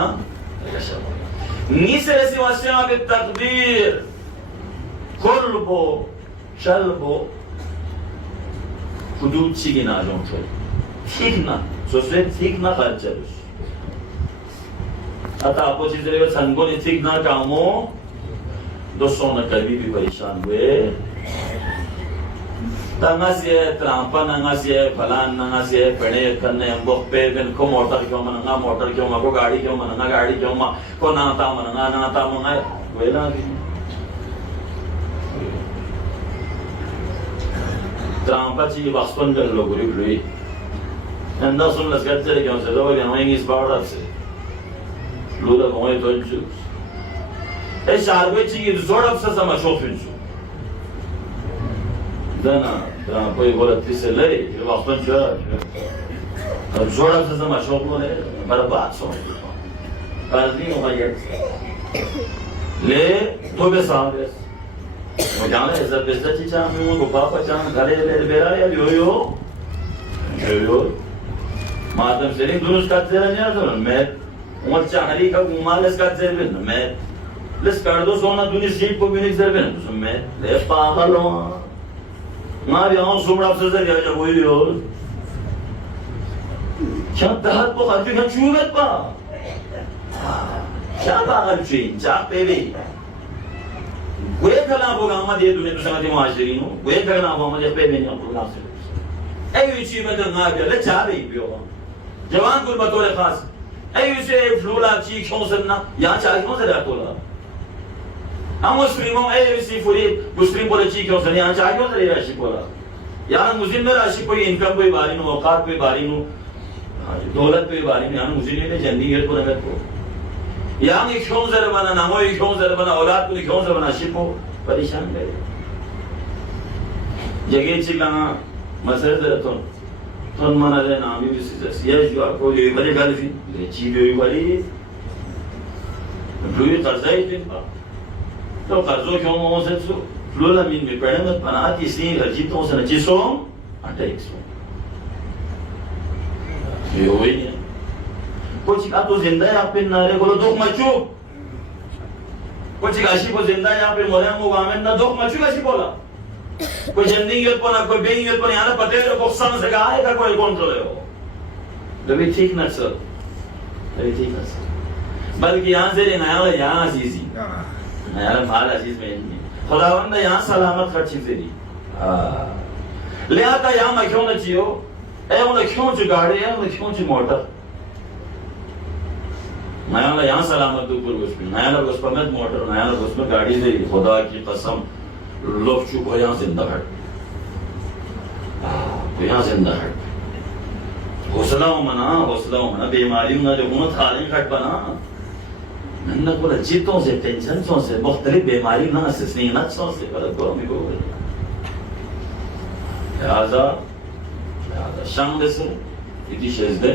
नीसे ऐसी वासियाँ के तकदीर कुर्बो चलबो हुदूद चीज़ ना जो ठीक ना सोचे ठीक ना खर्चेलुस अतः आपको चीज़ें संगो ने ठीक ना कामो दोस्तों ने कभी भी परेशान हुए तंगासिए ट्रांपा नंगासिए फलान नंगासिए पढ़े करने हम बुक पे बिन को मोटर क्यों मना गाड़ी क्यों मना गाड़ी क्यों मा को नाता मना वेला ट्रांपा ची वास्तवन कर लो गुरी गुरी नंदा सुन लस्कर चले क्यों से तो वो नहीं इस बार से लूला कौन तो ايش عربيتي يزور ابسط ما اشوفين شو ده انا بقول ولا تسلي الوقت جاء يزور ابسط ما اشوفه بربع صوت بعدين وما يكسر ليه تو بسامرس وجانا اذا بزتي جامو بابا جام غالي البيرا يا يو Madem senin dunuz katzeren yazıyor, met. Umar çahri ka umales katzeren, met. Les kardo sonra dunis jip bu minik zerben, met. Le pahalon. Mavi an sumrap sözler yapacak uyuyor. क्या तहत को खर्च का चूगत पा क्या बाहर चुई चाप पे भी वे कला होगा हम ये दुनिया तो समझे मुआशरीन हो वे कला होगा हम ये पे में हम प्रोग्राम से ऐ विषय में तो ना गया ले चाप ही पियो जवान कुल बतौर खास ऐ विषय फ्लूला ची क्यों सरना यहाँ चाप क्यों सर आतो ला हम मुस्लिमों ऐ विषय फुरी मुस्लिम बोले ची क्यों सर यहाँ चाप क्यों सर ये राशि बोला यहाँ मुस्लिम में राशि कोई इनकम कोई बारी नो औकात कोई बारी नो दौलत पे बारी में हम मुझे नहीं जंदी है तो नगद को यहाँ एक क्यों जर बना नामो एक क्यों जर बना औलाद को क्यों जर बना शिपो परेशान करे जगह चिल्ला मसले जरा तो मना ले नामी भी सिर्फ ये जो आपको ये बड़े गाली थी ये चीज़ ये बड़ी फ्लूई कर्ज़ा ही थी तो कर्ज़ों क्यों वो से तो फ्लूला मीन में पढ़ने में बनाती सी रजितों से नचिसों अटेक्सों ये हो ही नहीं कुछ का तो जिंदा है आप पे नारे बोलो दुख मचू कुछ काशी को जिंदा है आप पे मोरे मो वामें ना दुख मचू काशी बोला कोई जिंदगी यूथ पर ना कोई बेंग यूथ पर यहाँ ना पते हैं बॉक्सा में से कहा है का कोई कंट्रोल है वो तभी ठीक ना सर तभी ठीक ना सर बल्कि यहाँ से नया वाला यहाँ अजीजी नया वाला माल अजीज में नहीं खुदावंद यहाँ सलामत हर चीज़ दे दी ले आता यहाँ मैं क्यों न जियो ऐ उन्हें क्यों जुगाड़े हैं उन्हें क्यों जु मोटर नया वाला यहाँ सलामत ऊपर कुछ भी नया वाला उसमें मत मोटर नया वाला उसमें गाड़ी दे खुदा की कसम लोग चुप हो यहाँ जिंदा हट तो यहाँ जिंदा हट हौसला हो मना बीमारी ना जो उन्हें थाले कट बना मैंने बोला जीतों से टेंशन से मुख्तलिफ बीमारी ना से स्नेहनत से बड़ा को हमें को लिहाजा शाम से इतनी शेज़दे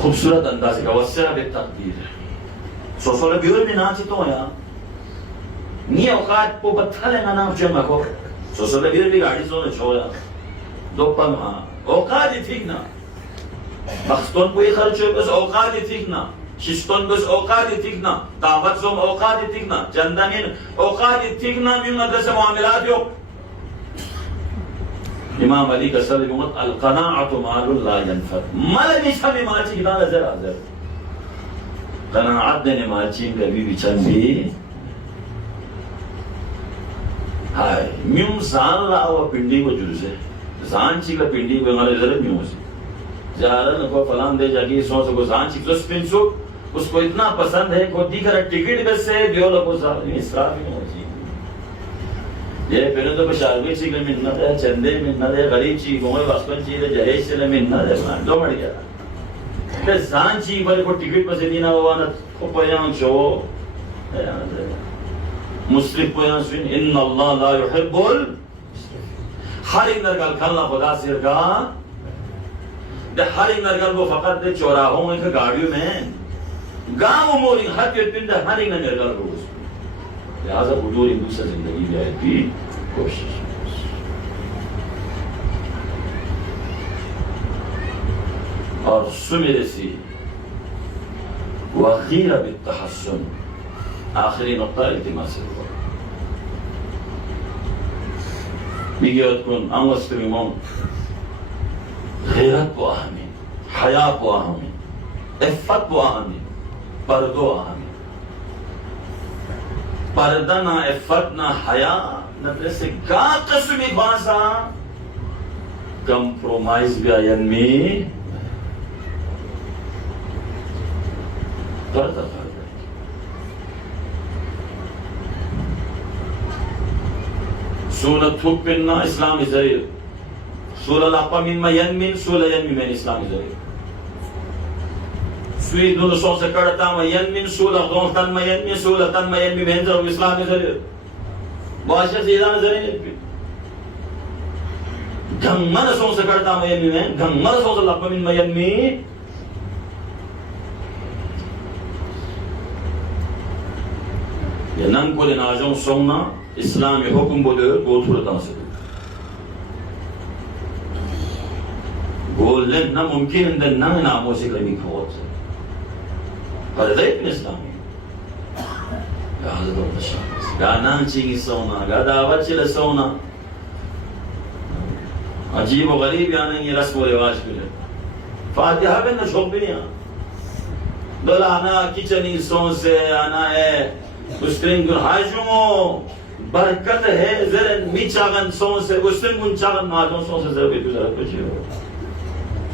खूबसूरत अंदाज़ का वस्या भी तकदीर है सोशल ब्यूरो भी नाची तो यार नहीं औकात को बत्ता लेना नाम चेमा को सोशल ब्यूरो भी गाड़ी सोने छोड़ा दो पल हाँ औकात ही ठीक ना बख्तों को ये खर्च हो बस औकात ही ठीक ना शिस्तों बस औकात ही ठीक ना दावत जोम औकात ही ठीक ना चंदनीन औकात ही ठीक ना भी मदरसे मामलात यो इमाम अली का सल्लल्लाहु अलैहि अल-क़नाअतु मालुल ला यनफद मल मिशा में माची की नजर हाजिर क़नाअत देने माची कभी भी चंदी हाय म्यूम जान ला वो पिंडी को जुलसे जान ची का पिंडी को हमारे जरे म्यूम से ज़ारा न को फलान दे जाके सोच को जान ची तो स्पिंसो उसको इतना पसंद है को दिखा टिकट बस से दियो लोगों सा इसराफ नहीं हो ये पहले तो बशारवी ची में मिन्नत है चंदे मिन्नत है गरीब ची गोमे वास्पन ची है जहेज से मिन्नत है दो मर गया तो जान ची पर को टिकट पर से दीना हुआ ना को पयां शो मुस्लिम पयां सुन इन्ना अल्लाह ला युहिब्बुल हर एक नरगल खल्ला खुदा सिरगा दे हर एक नरगल वो फकत दे चौराहों में गाड़ियों में गांव मोरी हर के पिंड हर एक नरगल रोज लिहाजा हुजूर हिंदू से जिंदगी जाए की कोशिश और सुमेरे सी वगीरा बित्तहस्सुन आखिरी नुक्ता इल्तिमास हुआ बिगियत कुन अंगस्त्रीमों गैरत को आहमी हया को आहमी इफ़्फ़त को आहमी पर्दो आहमी पर्दा ना इफ़्फ़त ना हया न से गा कसमी बासा कंप्रोमाइज गायन में पर्दा सूरत थुक पिन्ना इस्लाम इज़राइल सूरत लापा मिन मयनमिन सूरत यनमिन इस्लाम इज़राइल सुई दोनों सौ से करता मयनमिन सूरत दोनों तन मयनमिन सूरत तन मयनमिन भेंजर इस्लाम इज़राइल बादशाह से इलान इज़राइल गंगमन सौ से करता मयनमिन गंगमन सौ से लापा मिन मयनमिन ये नंग को लेना आजों सोना इस्लाम हुक्म बोले गोथुर तंसे Gollen na mumkin dan nang namo si kami khot. Padait Islami. Gada do tasha. Ganan chingi sona, gadawat chila sona. अजीब व गरीब यानी ये रस्म व रिवाज के लिए फातिहा में न शौक भी नहीं दोला आना किचन इंसों से आना है उसके गुन हाजुमो बरकत है जरन मिचागन सों से उसके मुंचागन माजों सों से जरा भी तुझे कुछ हो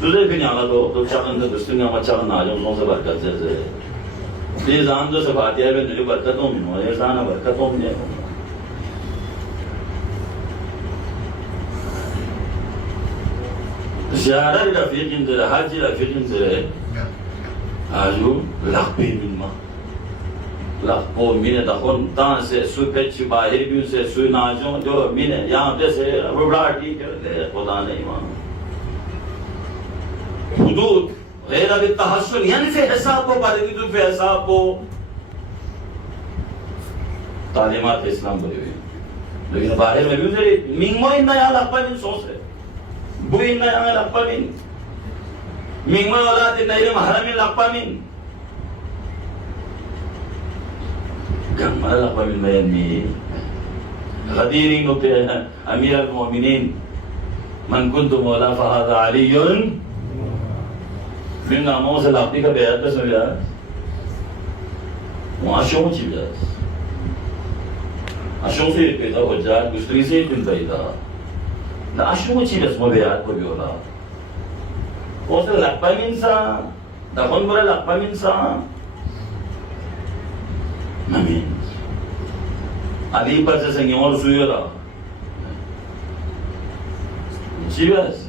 तुझे भी नहीं आना तो चागन तो उसके ना मचागन माजों सों से बरकत से ये जान जो से फातिहा में नहीं बरकतों में हो ये जाना बरकतों में हो زيارة رفيق انزل حج رفيق انزل آجو لقبی من ما لقبو من دخون تان سے سوی پیچ باہر بھی سے سوی ناجوں جو من یہاں پہ سے ربڑاٹی کرتے خدا نے ایمان حدود غیر بالتحسن یعنی فی حساب کو بردید فی حساب کو تعلیمات اسلام بری ہوئی لیکن باہر میں بھی سے منگمو انہا یا لقبہ من سوس ہے buin na yang lakpamin mingma wala din na ilim haramin lakpamin gamma lakpamin na yan ni khadiring nukte amir al-mu'minin man kuntum wala fahada aliyun min namon se lakti ka bayat pa sunya mo asyong chibiyas asyong se ipita hujjat gustri se ipinta ita na asyong chibiyas mo bayat ko biyola o sa lakpamin sa dakon bura lakpamin sa namin alipat sa sangyon suyola chibiyas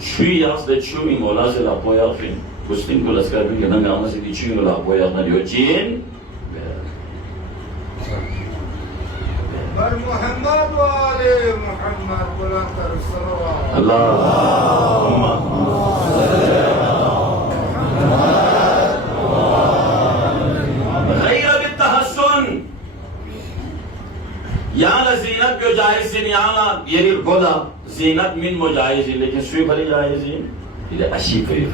shui yas de chuming ola se lapoyak fin gustin ko laskar bin ganang ama se di chuming lapoyak na diyo chin محمد وآل محمد بلند الصلوات اللهم غير بالتحسن यहाँ ज़ीनत जो जायज़ है यहाँ ये भी बोला ज़ीनत मिन मुजायज़ है लेकिन स्वी फरी जायज़ है इधर अशी फरी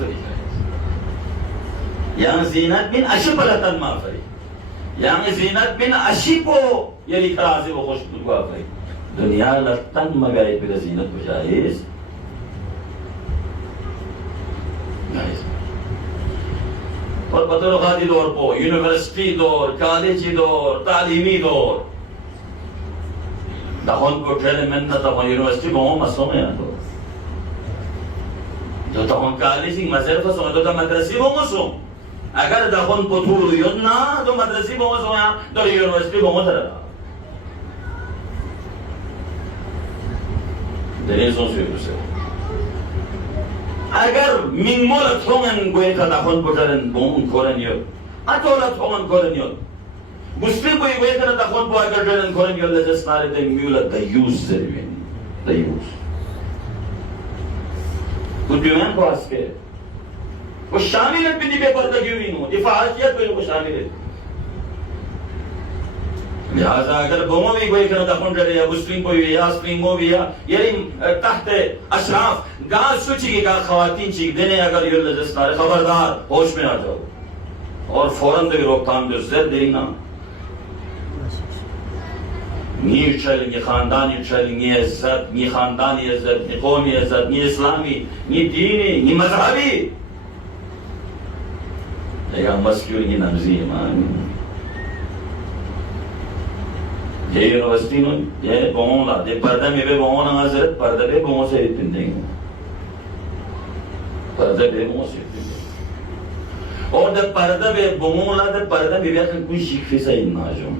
यहाँ ज़ीनत मिन अशी पलतन मा फरी यहाँ ज़ीनत मिन अशी को ये लिखा है वो खुश दुआ फरी दुनिया लतन मगाए फिर ज़ीनत मुजायज़ और बतौर खादी दौर को यूनिवर्सिटी दौर कॉलेजी दौर तालीमी दौर دخون کو ٹرین میں نہ تو یونیورسٹی میں مسوں میں تو جو تو ہم کالج مزر کو سو تو مدرسے میں مسوں اگر دخون کو تو یونا تو مدرسے میں مسوں یا تو یونیورسٹی میں مسوں دنیا سو سے اگر من مول تھونن کو ایک دخون کو ٹرین بون کورن یو اتولا تھونن کورن یو Muslim boy way kana dakhon boy agar dan koran yolla just nare de mula the use servin the use कुछ बिमान को आस्के वो शामिल है बिनी पेपर का क्यों नहीं हो इफाजियत पे वो शामिल है लिहाजा अगर बोमो भी कोई करना दाखन रहे या मुस्लिम कोई या स्प्रिंगो भी या ये तहते अशराफ गाल सुची का खवातीन चीख देने अगर योल्ला just nare खबरदार होश में आ जाओ और फौरन दे रोकथाम जो जर देरी ना نی چلیں نی خاندانی چلیں نی عزت نی خاندانی عزت نی قومی عزت نی اسلامی نی دینی نی مذہبی لیکن مسکیور نی نمزی ایمان یہ یونیورسٹی نو یہ بہون لا دے پردہ میں بے بہون حضرت پردہ بے بہون سے اتن دیں گے پردہ بے بہون سے اتن دیں اور دے پردہ بے بہون لا دے پردہ بے بے کوئی شکفی سا ناجم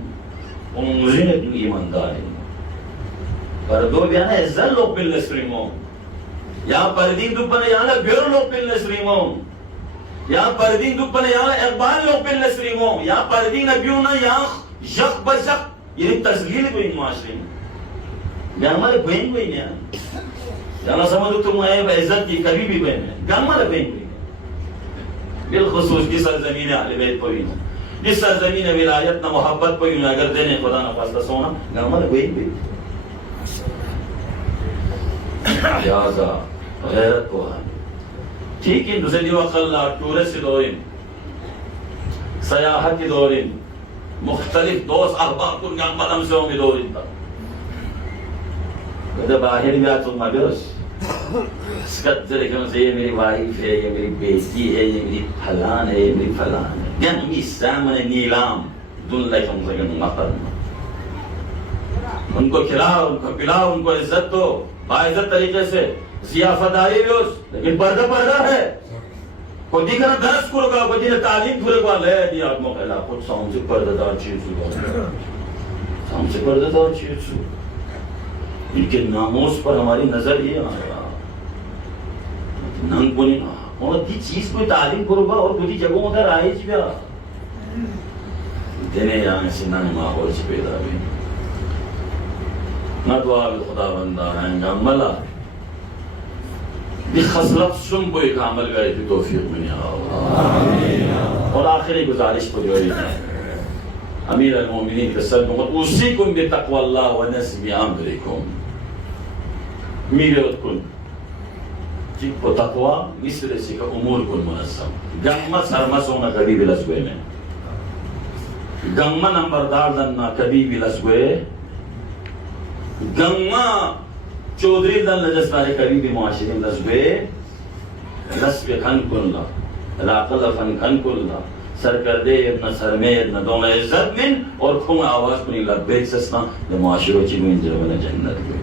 ومزينة الإيمان دارين پردو بیانا ازل لوگ پل نسریمون یا پردین دوپنے یانا بیور لوگ پل نسریمون یا پردین دوپنے یانا اقبال لوگ پل نسریمون یا پردین بیونا یا جخ بجخ یعنی تزلیل کوئی معاشرے میں یا ہمارے بہن کوئی نہیں یانا سمجھو تم آئے عزت کی کبھی بھی بہن ہے یا ہمارے بہن کوئی نہیں بالخصوص کی سرزمین اہل بیت کوئی نہیں جس سرزمین ولایت نہ محبت کو یوں اگر دینے خدا نہ فاصلہ سونا گامل کوئی بھی لہذا gayret bu ha. Tikin düzeni vakallar, turesi doğayım. Sayahati doğayım. Muhtelif dost, ahbap kurgan badam sevmi doğayım da. Böyle bahir bir atılma biraz. Sıkat zirikam se ye meri vaif hai, ye meri beti hai, ye meri falan hai, ye meri falan hai. Yani İslam ne nilam, dunlay kamsa ganun makarma. उनको खिलाओ, उनको पिलाओ, उनको इज्जत दो, बाइज्जत तरीके से जियाफतदारी भी हो, लेकिन पर्दा पर्दा है। कोई दिखना दर्श करेगा, कोई दिन तालीम करेगा, ले दिया मौका खुद सामने पर्दादार चीज हुआ, सामने पर्दादार चीज हुआ। इनके नामोस पर हमारी नजर ये आ रहा, नंग बोली ना, और दी चीज कोई तालीम करेगा और दूसरी जगहों उधर आए जिया, देने जाने से नंग माहौल से पैदा भी। ना दुआ भी खुदा बंदा है अमला बिखसरत सुन कोई का अमल करे तो तौफीक में और आखिरी गुजारिश को जो है अमीर अल-मोमिनीन के सल्लल्लाहु अलैहि वसल्लम उसीकुम बितक़वल्लाह व नस्बि अमरिकुम मीरे कुन जी को तक़वा मिस्र से का उमूर कुन मुनस्सम गम्मा शर्मा सोना कभी भी लसवे में गम्मा नंबरदार दन्ना कभी भी लसवे गम्मा चौधरी दल नजस्तारे कभी भी मुआशिरे लस्बे लस्बे खन कुल्ला लाकल फन खन कुल्ला सरकर्दे न सरमेर न दोंगा इज्जत मिन और खुम आवाज कुनी लब्बेक सस्ना न मुआशिरो चिगुन जरवना जन्नत को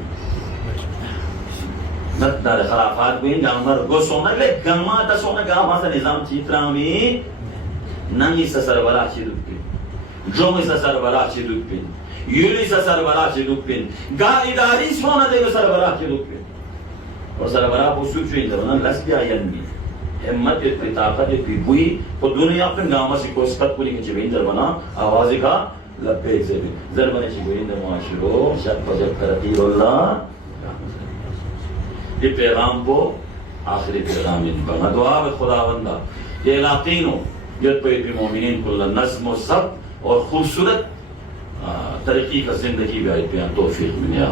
नत्तार खराफात को इंगामर गो सोना ले गम्मा ता सोना गामा सा निजाम चित्रामी नंगी सा सरबरा चिदुपी जोमी सा सरबरा चिदुपी यूली सा सरबरा चिदुपिन गा इदारी सोना देव सरबरा चिदुपिन और सरबरा पुसुच हुई जब लस गया यन्नी हिम्मत इतनी ताकत इतनी बुई तो दुनिया अपने गामा से कोई स्पत पुली के चिबीन जरबना आवाज़ का लब्बे से भी जरबने चिबीन दे मुआशिरो शक पजक करती रोला ये पैगाम को आखिरी पैगाम इन बना दुआ ब खुदावंदा ये लातीनो ये पे भी मोमिनीन कुल्ला नस्म और सब और खूबसूरत तरक्की का जिंदगी भी आई पे तौफीक मिले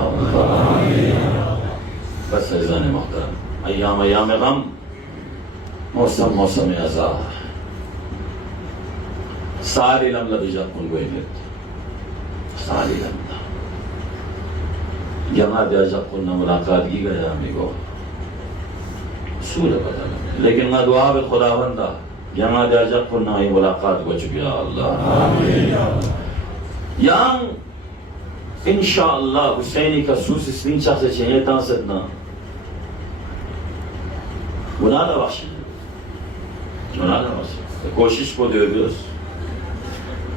बस अज़ान मोहतरम अय्याम गम मौसम मौसम अज़ा सारी लम्ला दिजा कुन गोइनेत सारी लम्ला यहाँ दिजा कुन मुलाकात की गया अमीगो सूरह बदल लेकिन मैं दुआ बे खुदावंदा यहाँ दिजा कुन ना मुलाकात को चुकिया अल्लाह Yang inşallah Hüseyin'i ka susisinin çaksa çenye tansetna. Buna da bak şimdi. Buna da bak şimdi. Koşiş ko diyoruz.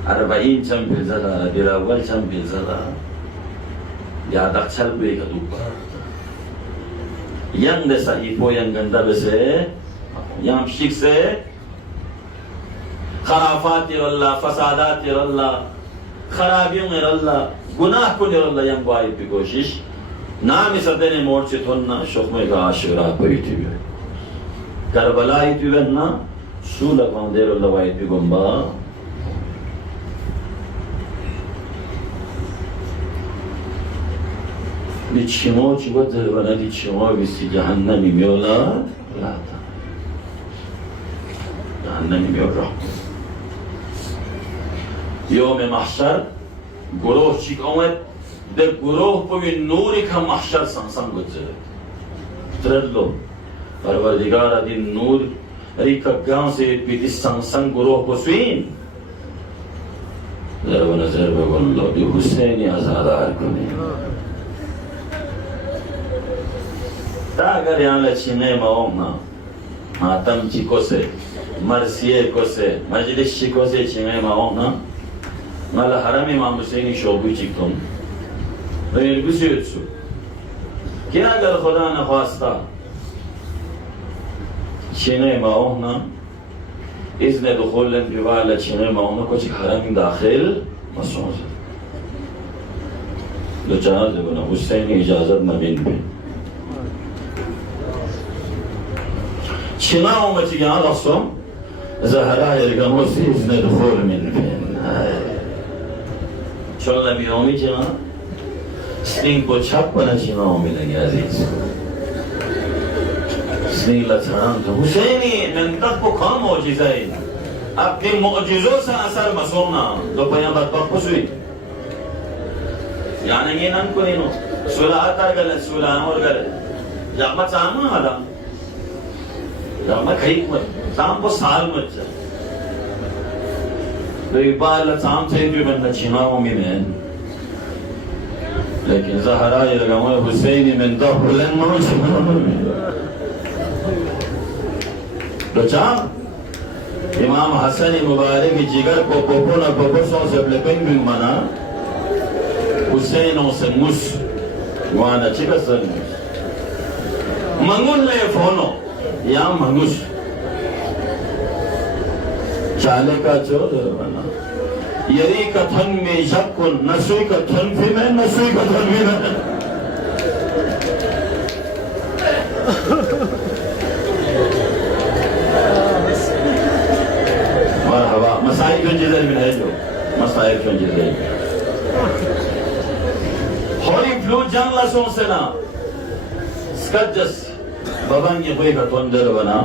40 çam bilzada, biravval çam bilzada. Yadak çal bey ka dubba. Yang de sahipo yang ganda bese, yang şikse, खराफात अल्लाह, फसादात अल्लाह, खराबियों में अल्लाह, गुनाह को अल्लाह young Y की कोशिश नाम सदने मोड़ से थोन्ना शुक्मे का आशिरा पड़ी थी करबला ही थी ना सूला कांदेर अल्लाह वाई थी गुम्बा दिच्छिमो चिवत बना दिच्छिमो बिस्सी जहन्नमी म्योला लाता जहन्नमी म्योला يوم محشر گروه چیک آمد در گروه پوی نوری که محشر سنسان گذره تردلو پروردگار دی نور ریکا گان سے بیدی سنسان گروه پسوین ضرب نظر بگو اللہ بی حسینی ازادار کنی تا اگر یہاں لچینے ماؤنا ماتم چیکو سے مرسیه کو سے مجلس چیکو سے چینے ماؤنا Mala haram İmam Hüseyin'i şobu çıktım. Ve ilgisi yutsu. Ki agar Khuda ne khwasta çine maohna izne dukhul biwala çine maohna kuch haram dakhil mas'uz. Lo janaze bana Hüseyin'i icazet na bin bin. Çina olmaçı ya Rasul Zahra yergamosi izne dukhul min bin. चलना भी होमी चला sting को छाप बना चीना मिलेंगे अजीज इसलिए सलाम तो हुसैनी मंतक को कम मौजिज़ा है अपने मौजिज़ों से असर मसूमना तो पैगंबर पर खुश हुई यानी ये नन को नहीं नो सुला आतर गले सुला और गले जामा चामा आला जामा कहीं मत जाम को साल मत जा तो ये बाल जाम से भी बंदा चिनाओ में है लेकिन ज़हरा ये लगा हुआ हुसैनी मंतक बुलंद मौजिज़ा बचा इमाम हसन मुबारक जिगर को पोपोना पोपोसों से ब्लेपिंग भी मना हुसैनों से मुस वाना चिका सन मंगुल ले फोनो या मंगुश चाले का चोर बना यरी कथन में शक नसुई कथन भी मैं नसुई कथन भी मैं हवा मसाइल क्यों जिधर में है जो मसाइल क्यों जिधर होली फ्लू जंग लसों से ना स्कजस बबंगी कोई का तोंदर बना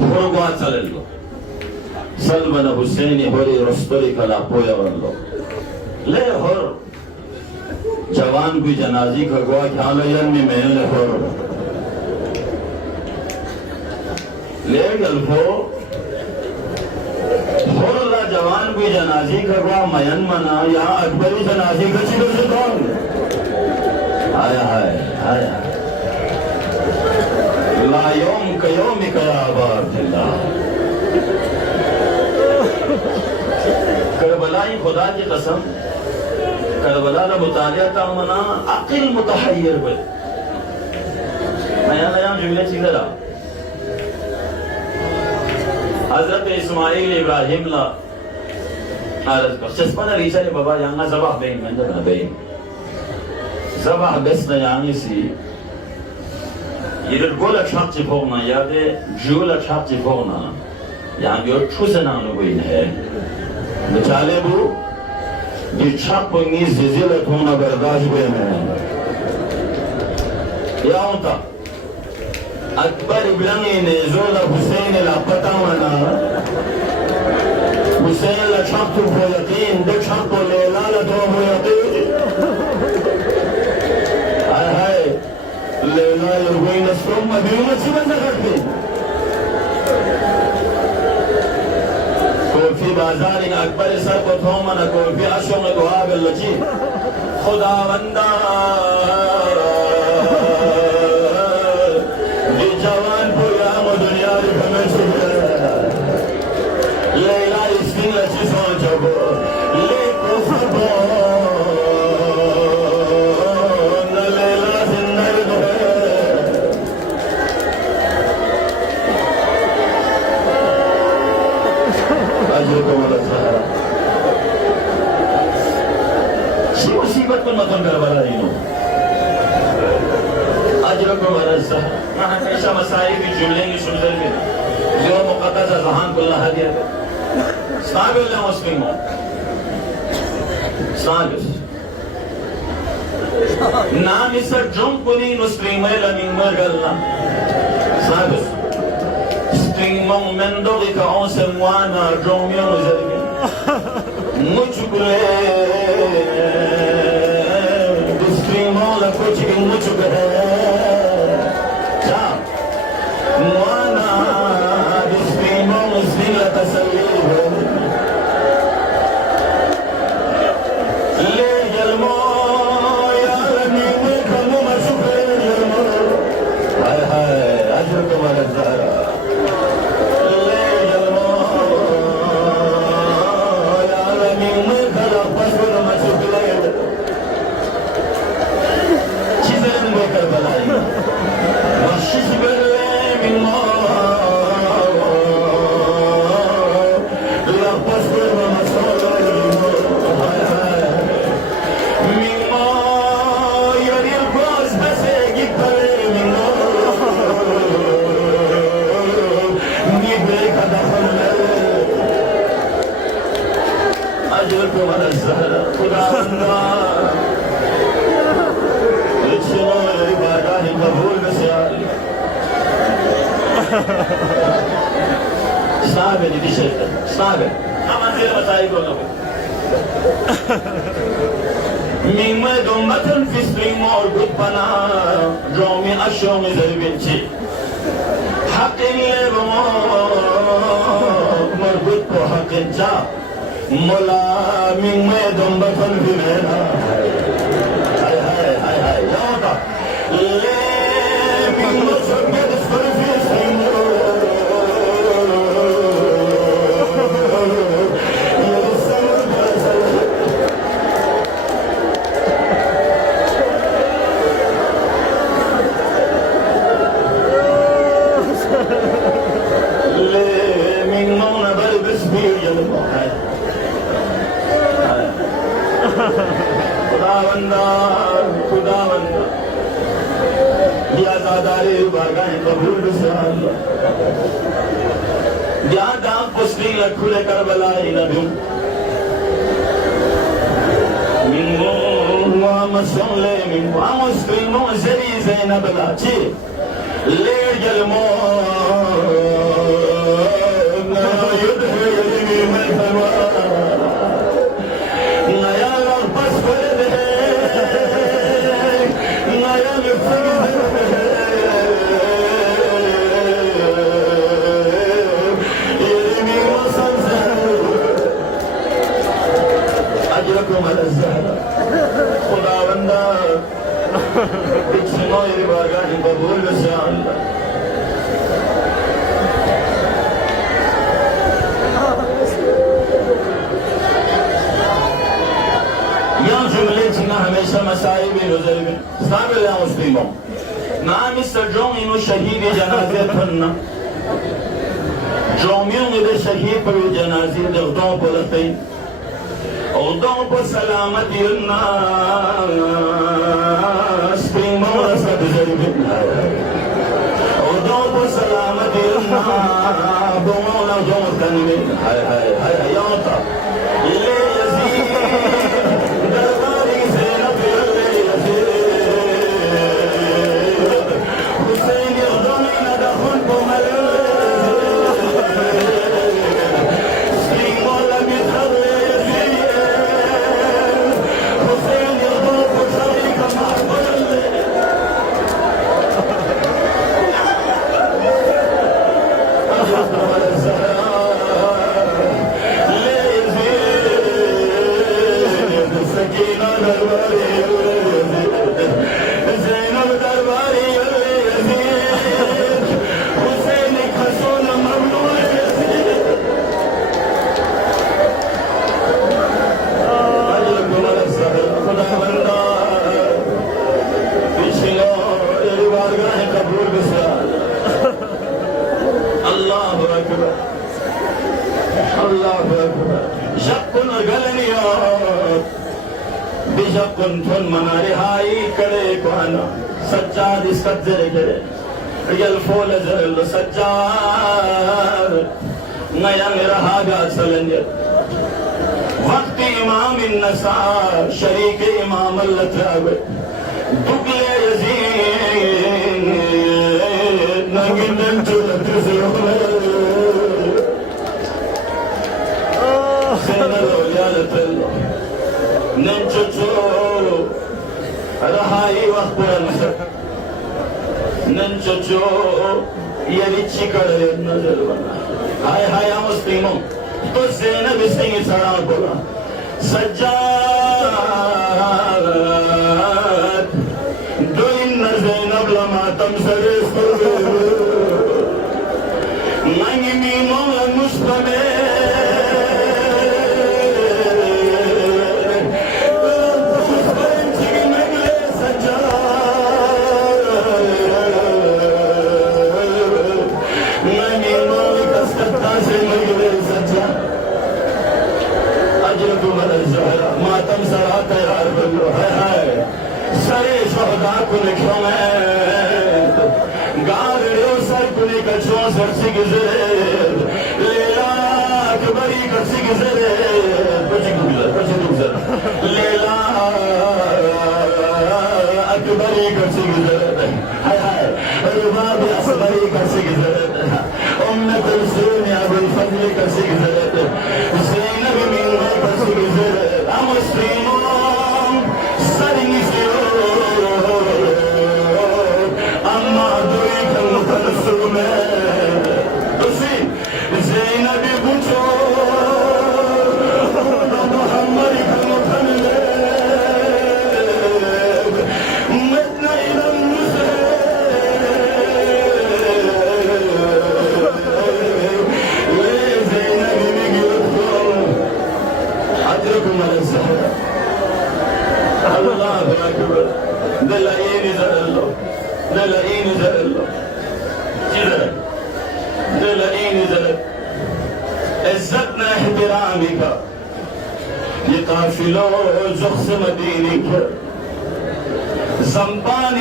होरगवा चले लो सल बना हुसैनी होरी रस्तोरी कला पोया लो ले होर जवान भी जनाजी का गवा ख्याल यन में ले होर ले गल्फो होरला जवान भी जनाजी करवा मयन मना या अकबरी जनाजी का चिर से कौन आया है आया ला यौम कयोम कया अबादिल्ला करबला खुदा की कसम करबला ना मुतालिया का मना अकिल मुतहय्यर बे नया नया जुमले सीधा हजरत इस्माइल इब्राहिम ला आरज़ कर चस्पन रीचा ने बाबा यहाँ ज़बाह बेन मंजर न बेन ज़बाह बेस न यहाँ सी ये गोल अच्छा चिपोना याद है जोल अच्छा चिपोना यहाँ भी और ठुसे ना कोई है बचाले बु दिच्छाप पंगी ज़िज़िल थोना बर्दाश्त बे में या होता अकबर बिलंगे ने जोला हुसैन ला पता मना हुसैन ला छाप हो यकीन दे छाप ले लाला दो हो यकीन हाय हाय लेला योगी नस्रों मदीना से बंदा करते कोफी बाजार इन अकबर सर को थो मना कोफी आशों में दुआ गलची खुदा बंदा जवान को याम दुनिया में लेला इसकी लची सोचो ले कुफबो न लेला जिंदर दो अजर को मदद सी मुसीबत को मतन कर बना रही हूँ अजर को मदद हमेशा मसाइल की जुमले की सुनते हैं जो मुक़द्दस ज़हान कुल्ला हदिया साबिल है मुस्लिमों साबिल नाम इसर जुम कुनी मुस्लिम है लमिन मरगल्ला साबिल स्ट्रिंगों मेंदोगी का औसे मुआना जोमियों ज़रिए मुझुगले स्ट्रिंगों लकुच की मुझुगले मुआना बिस्मिल्लाह मुस्लिम तसल्ली ले जलमो या रनी में कमो मशुक़े जलमो हाय हाय अजर तुम्हारा ज़ारा ले जलमो या रनी में कला पसुर मशुक़े चीज़ें लेकर बनाई वशिश बरले मिम्मा ला पसुर मशुक़े हाय हाय मिम्मा यारी बाज़ हसे गिफ्टे मिम्मा निभे कदम अजर तुम्हारा ज़हरा खुदा बंदा इच्छा इबादत कबूल में से Sabe de dizer, sabe? A maneira vai sair com Mimma dombatan fisri mor gutpana Jomi ashomi zarbinchi Haqqin lebo mor gutpo haqqin cha Mola mimma dombatan vimena Hay hay hay hay Yawata Le mimma sabgad sfarfi simo खुदावंदा यादादारे बागाएं कबूल से यादा पुस्ती लखुले Karbala नबी मिंगो मसले मिंगो मुस्लिमो जरी ज़ैनब लाची ले जलमो खुदावंदा पिछनो ये बारगाह कबूल से अल्लाह यहाँ जुमले जिन्ना हमेशा मसाई भी नजर में साबिल है मुस्लिमों नाम इस सर्जों इन्हों शहीद जनाज़े फन्ना जोमियों में शहीद पर जनाज़े दर्दों पर लते Oldon po salamati nas Primora sa dizaribin Oldon po salamati nas Bumona jomot kanibin Hay hay hay hay yawta Le yazid Darbari zinab Le yazid Hussein yardoni nadakhun po malil Simola mitkhar Kun manare hai kare kohana sajjad iskat zere kare yal fol zere sajjad naya mera haga salanje waqt imam an-nasa sharik imam al-latrawe dugle yazid nagindan chulat zere senalo yalatallah nanchocho Rahai wahpuran Nanchocho Yarichi kadare nazar bana Hai hai muslimo To Zainab Singh sara bola Sajjad Do inna Zainab lama tamsare Mangi mimo lan muslime मातम सरा तैयार बल्लो है सरे शोहदा को लिखो मैं गार लो sir को लेकर चो सरसी गुजरे लेला अकबरी करसी गुजरे कुछ गुजर लेला अकबरी करसी गुजरे हाय हाय रुबाब असबरी करसी गुजरे دلائين زلو دلائين زلو كذا دلائين زلو عزتنا احترامك يقافلو زخص مدينك زنبان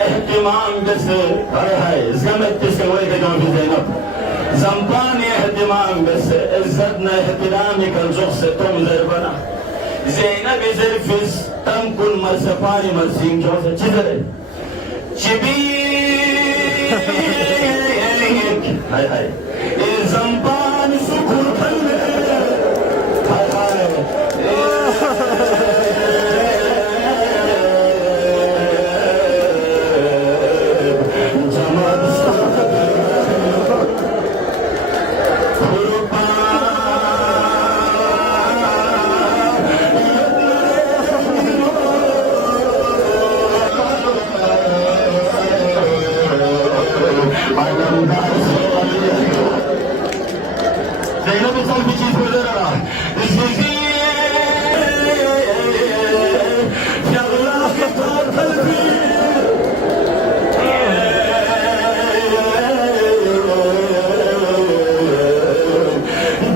اهتمام بس هاي زمت تسوي كجون في زينب زنبان اهتمام بس عزتنا احترامك الزخص توم زربنا زينب زرفز تنكن مرسفاني مرسين جوزة چیزره چبيك هاي هاي زنبان سكر كله هاي هاي زينب صار في شيء فلرا زيزي شغلة خطر قلبي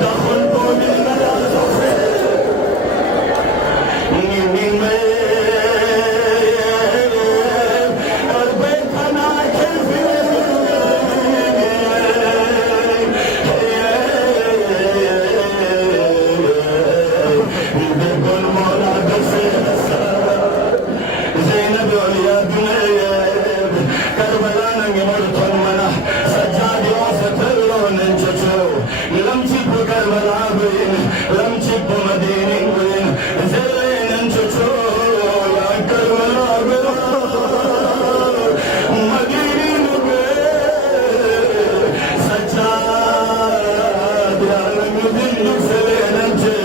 دخل طول المنازل من البيت انا كيفي زينب يا بنيب كربلاء نمرت المنح سجاد وسط اللون انجتو لم تجيب كربلاء بين لم تجيب مدينة بين زين انجتو يا كربلاء بين مدينة بين سجاد يا مدينة زين انجتو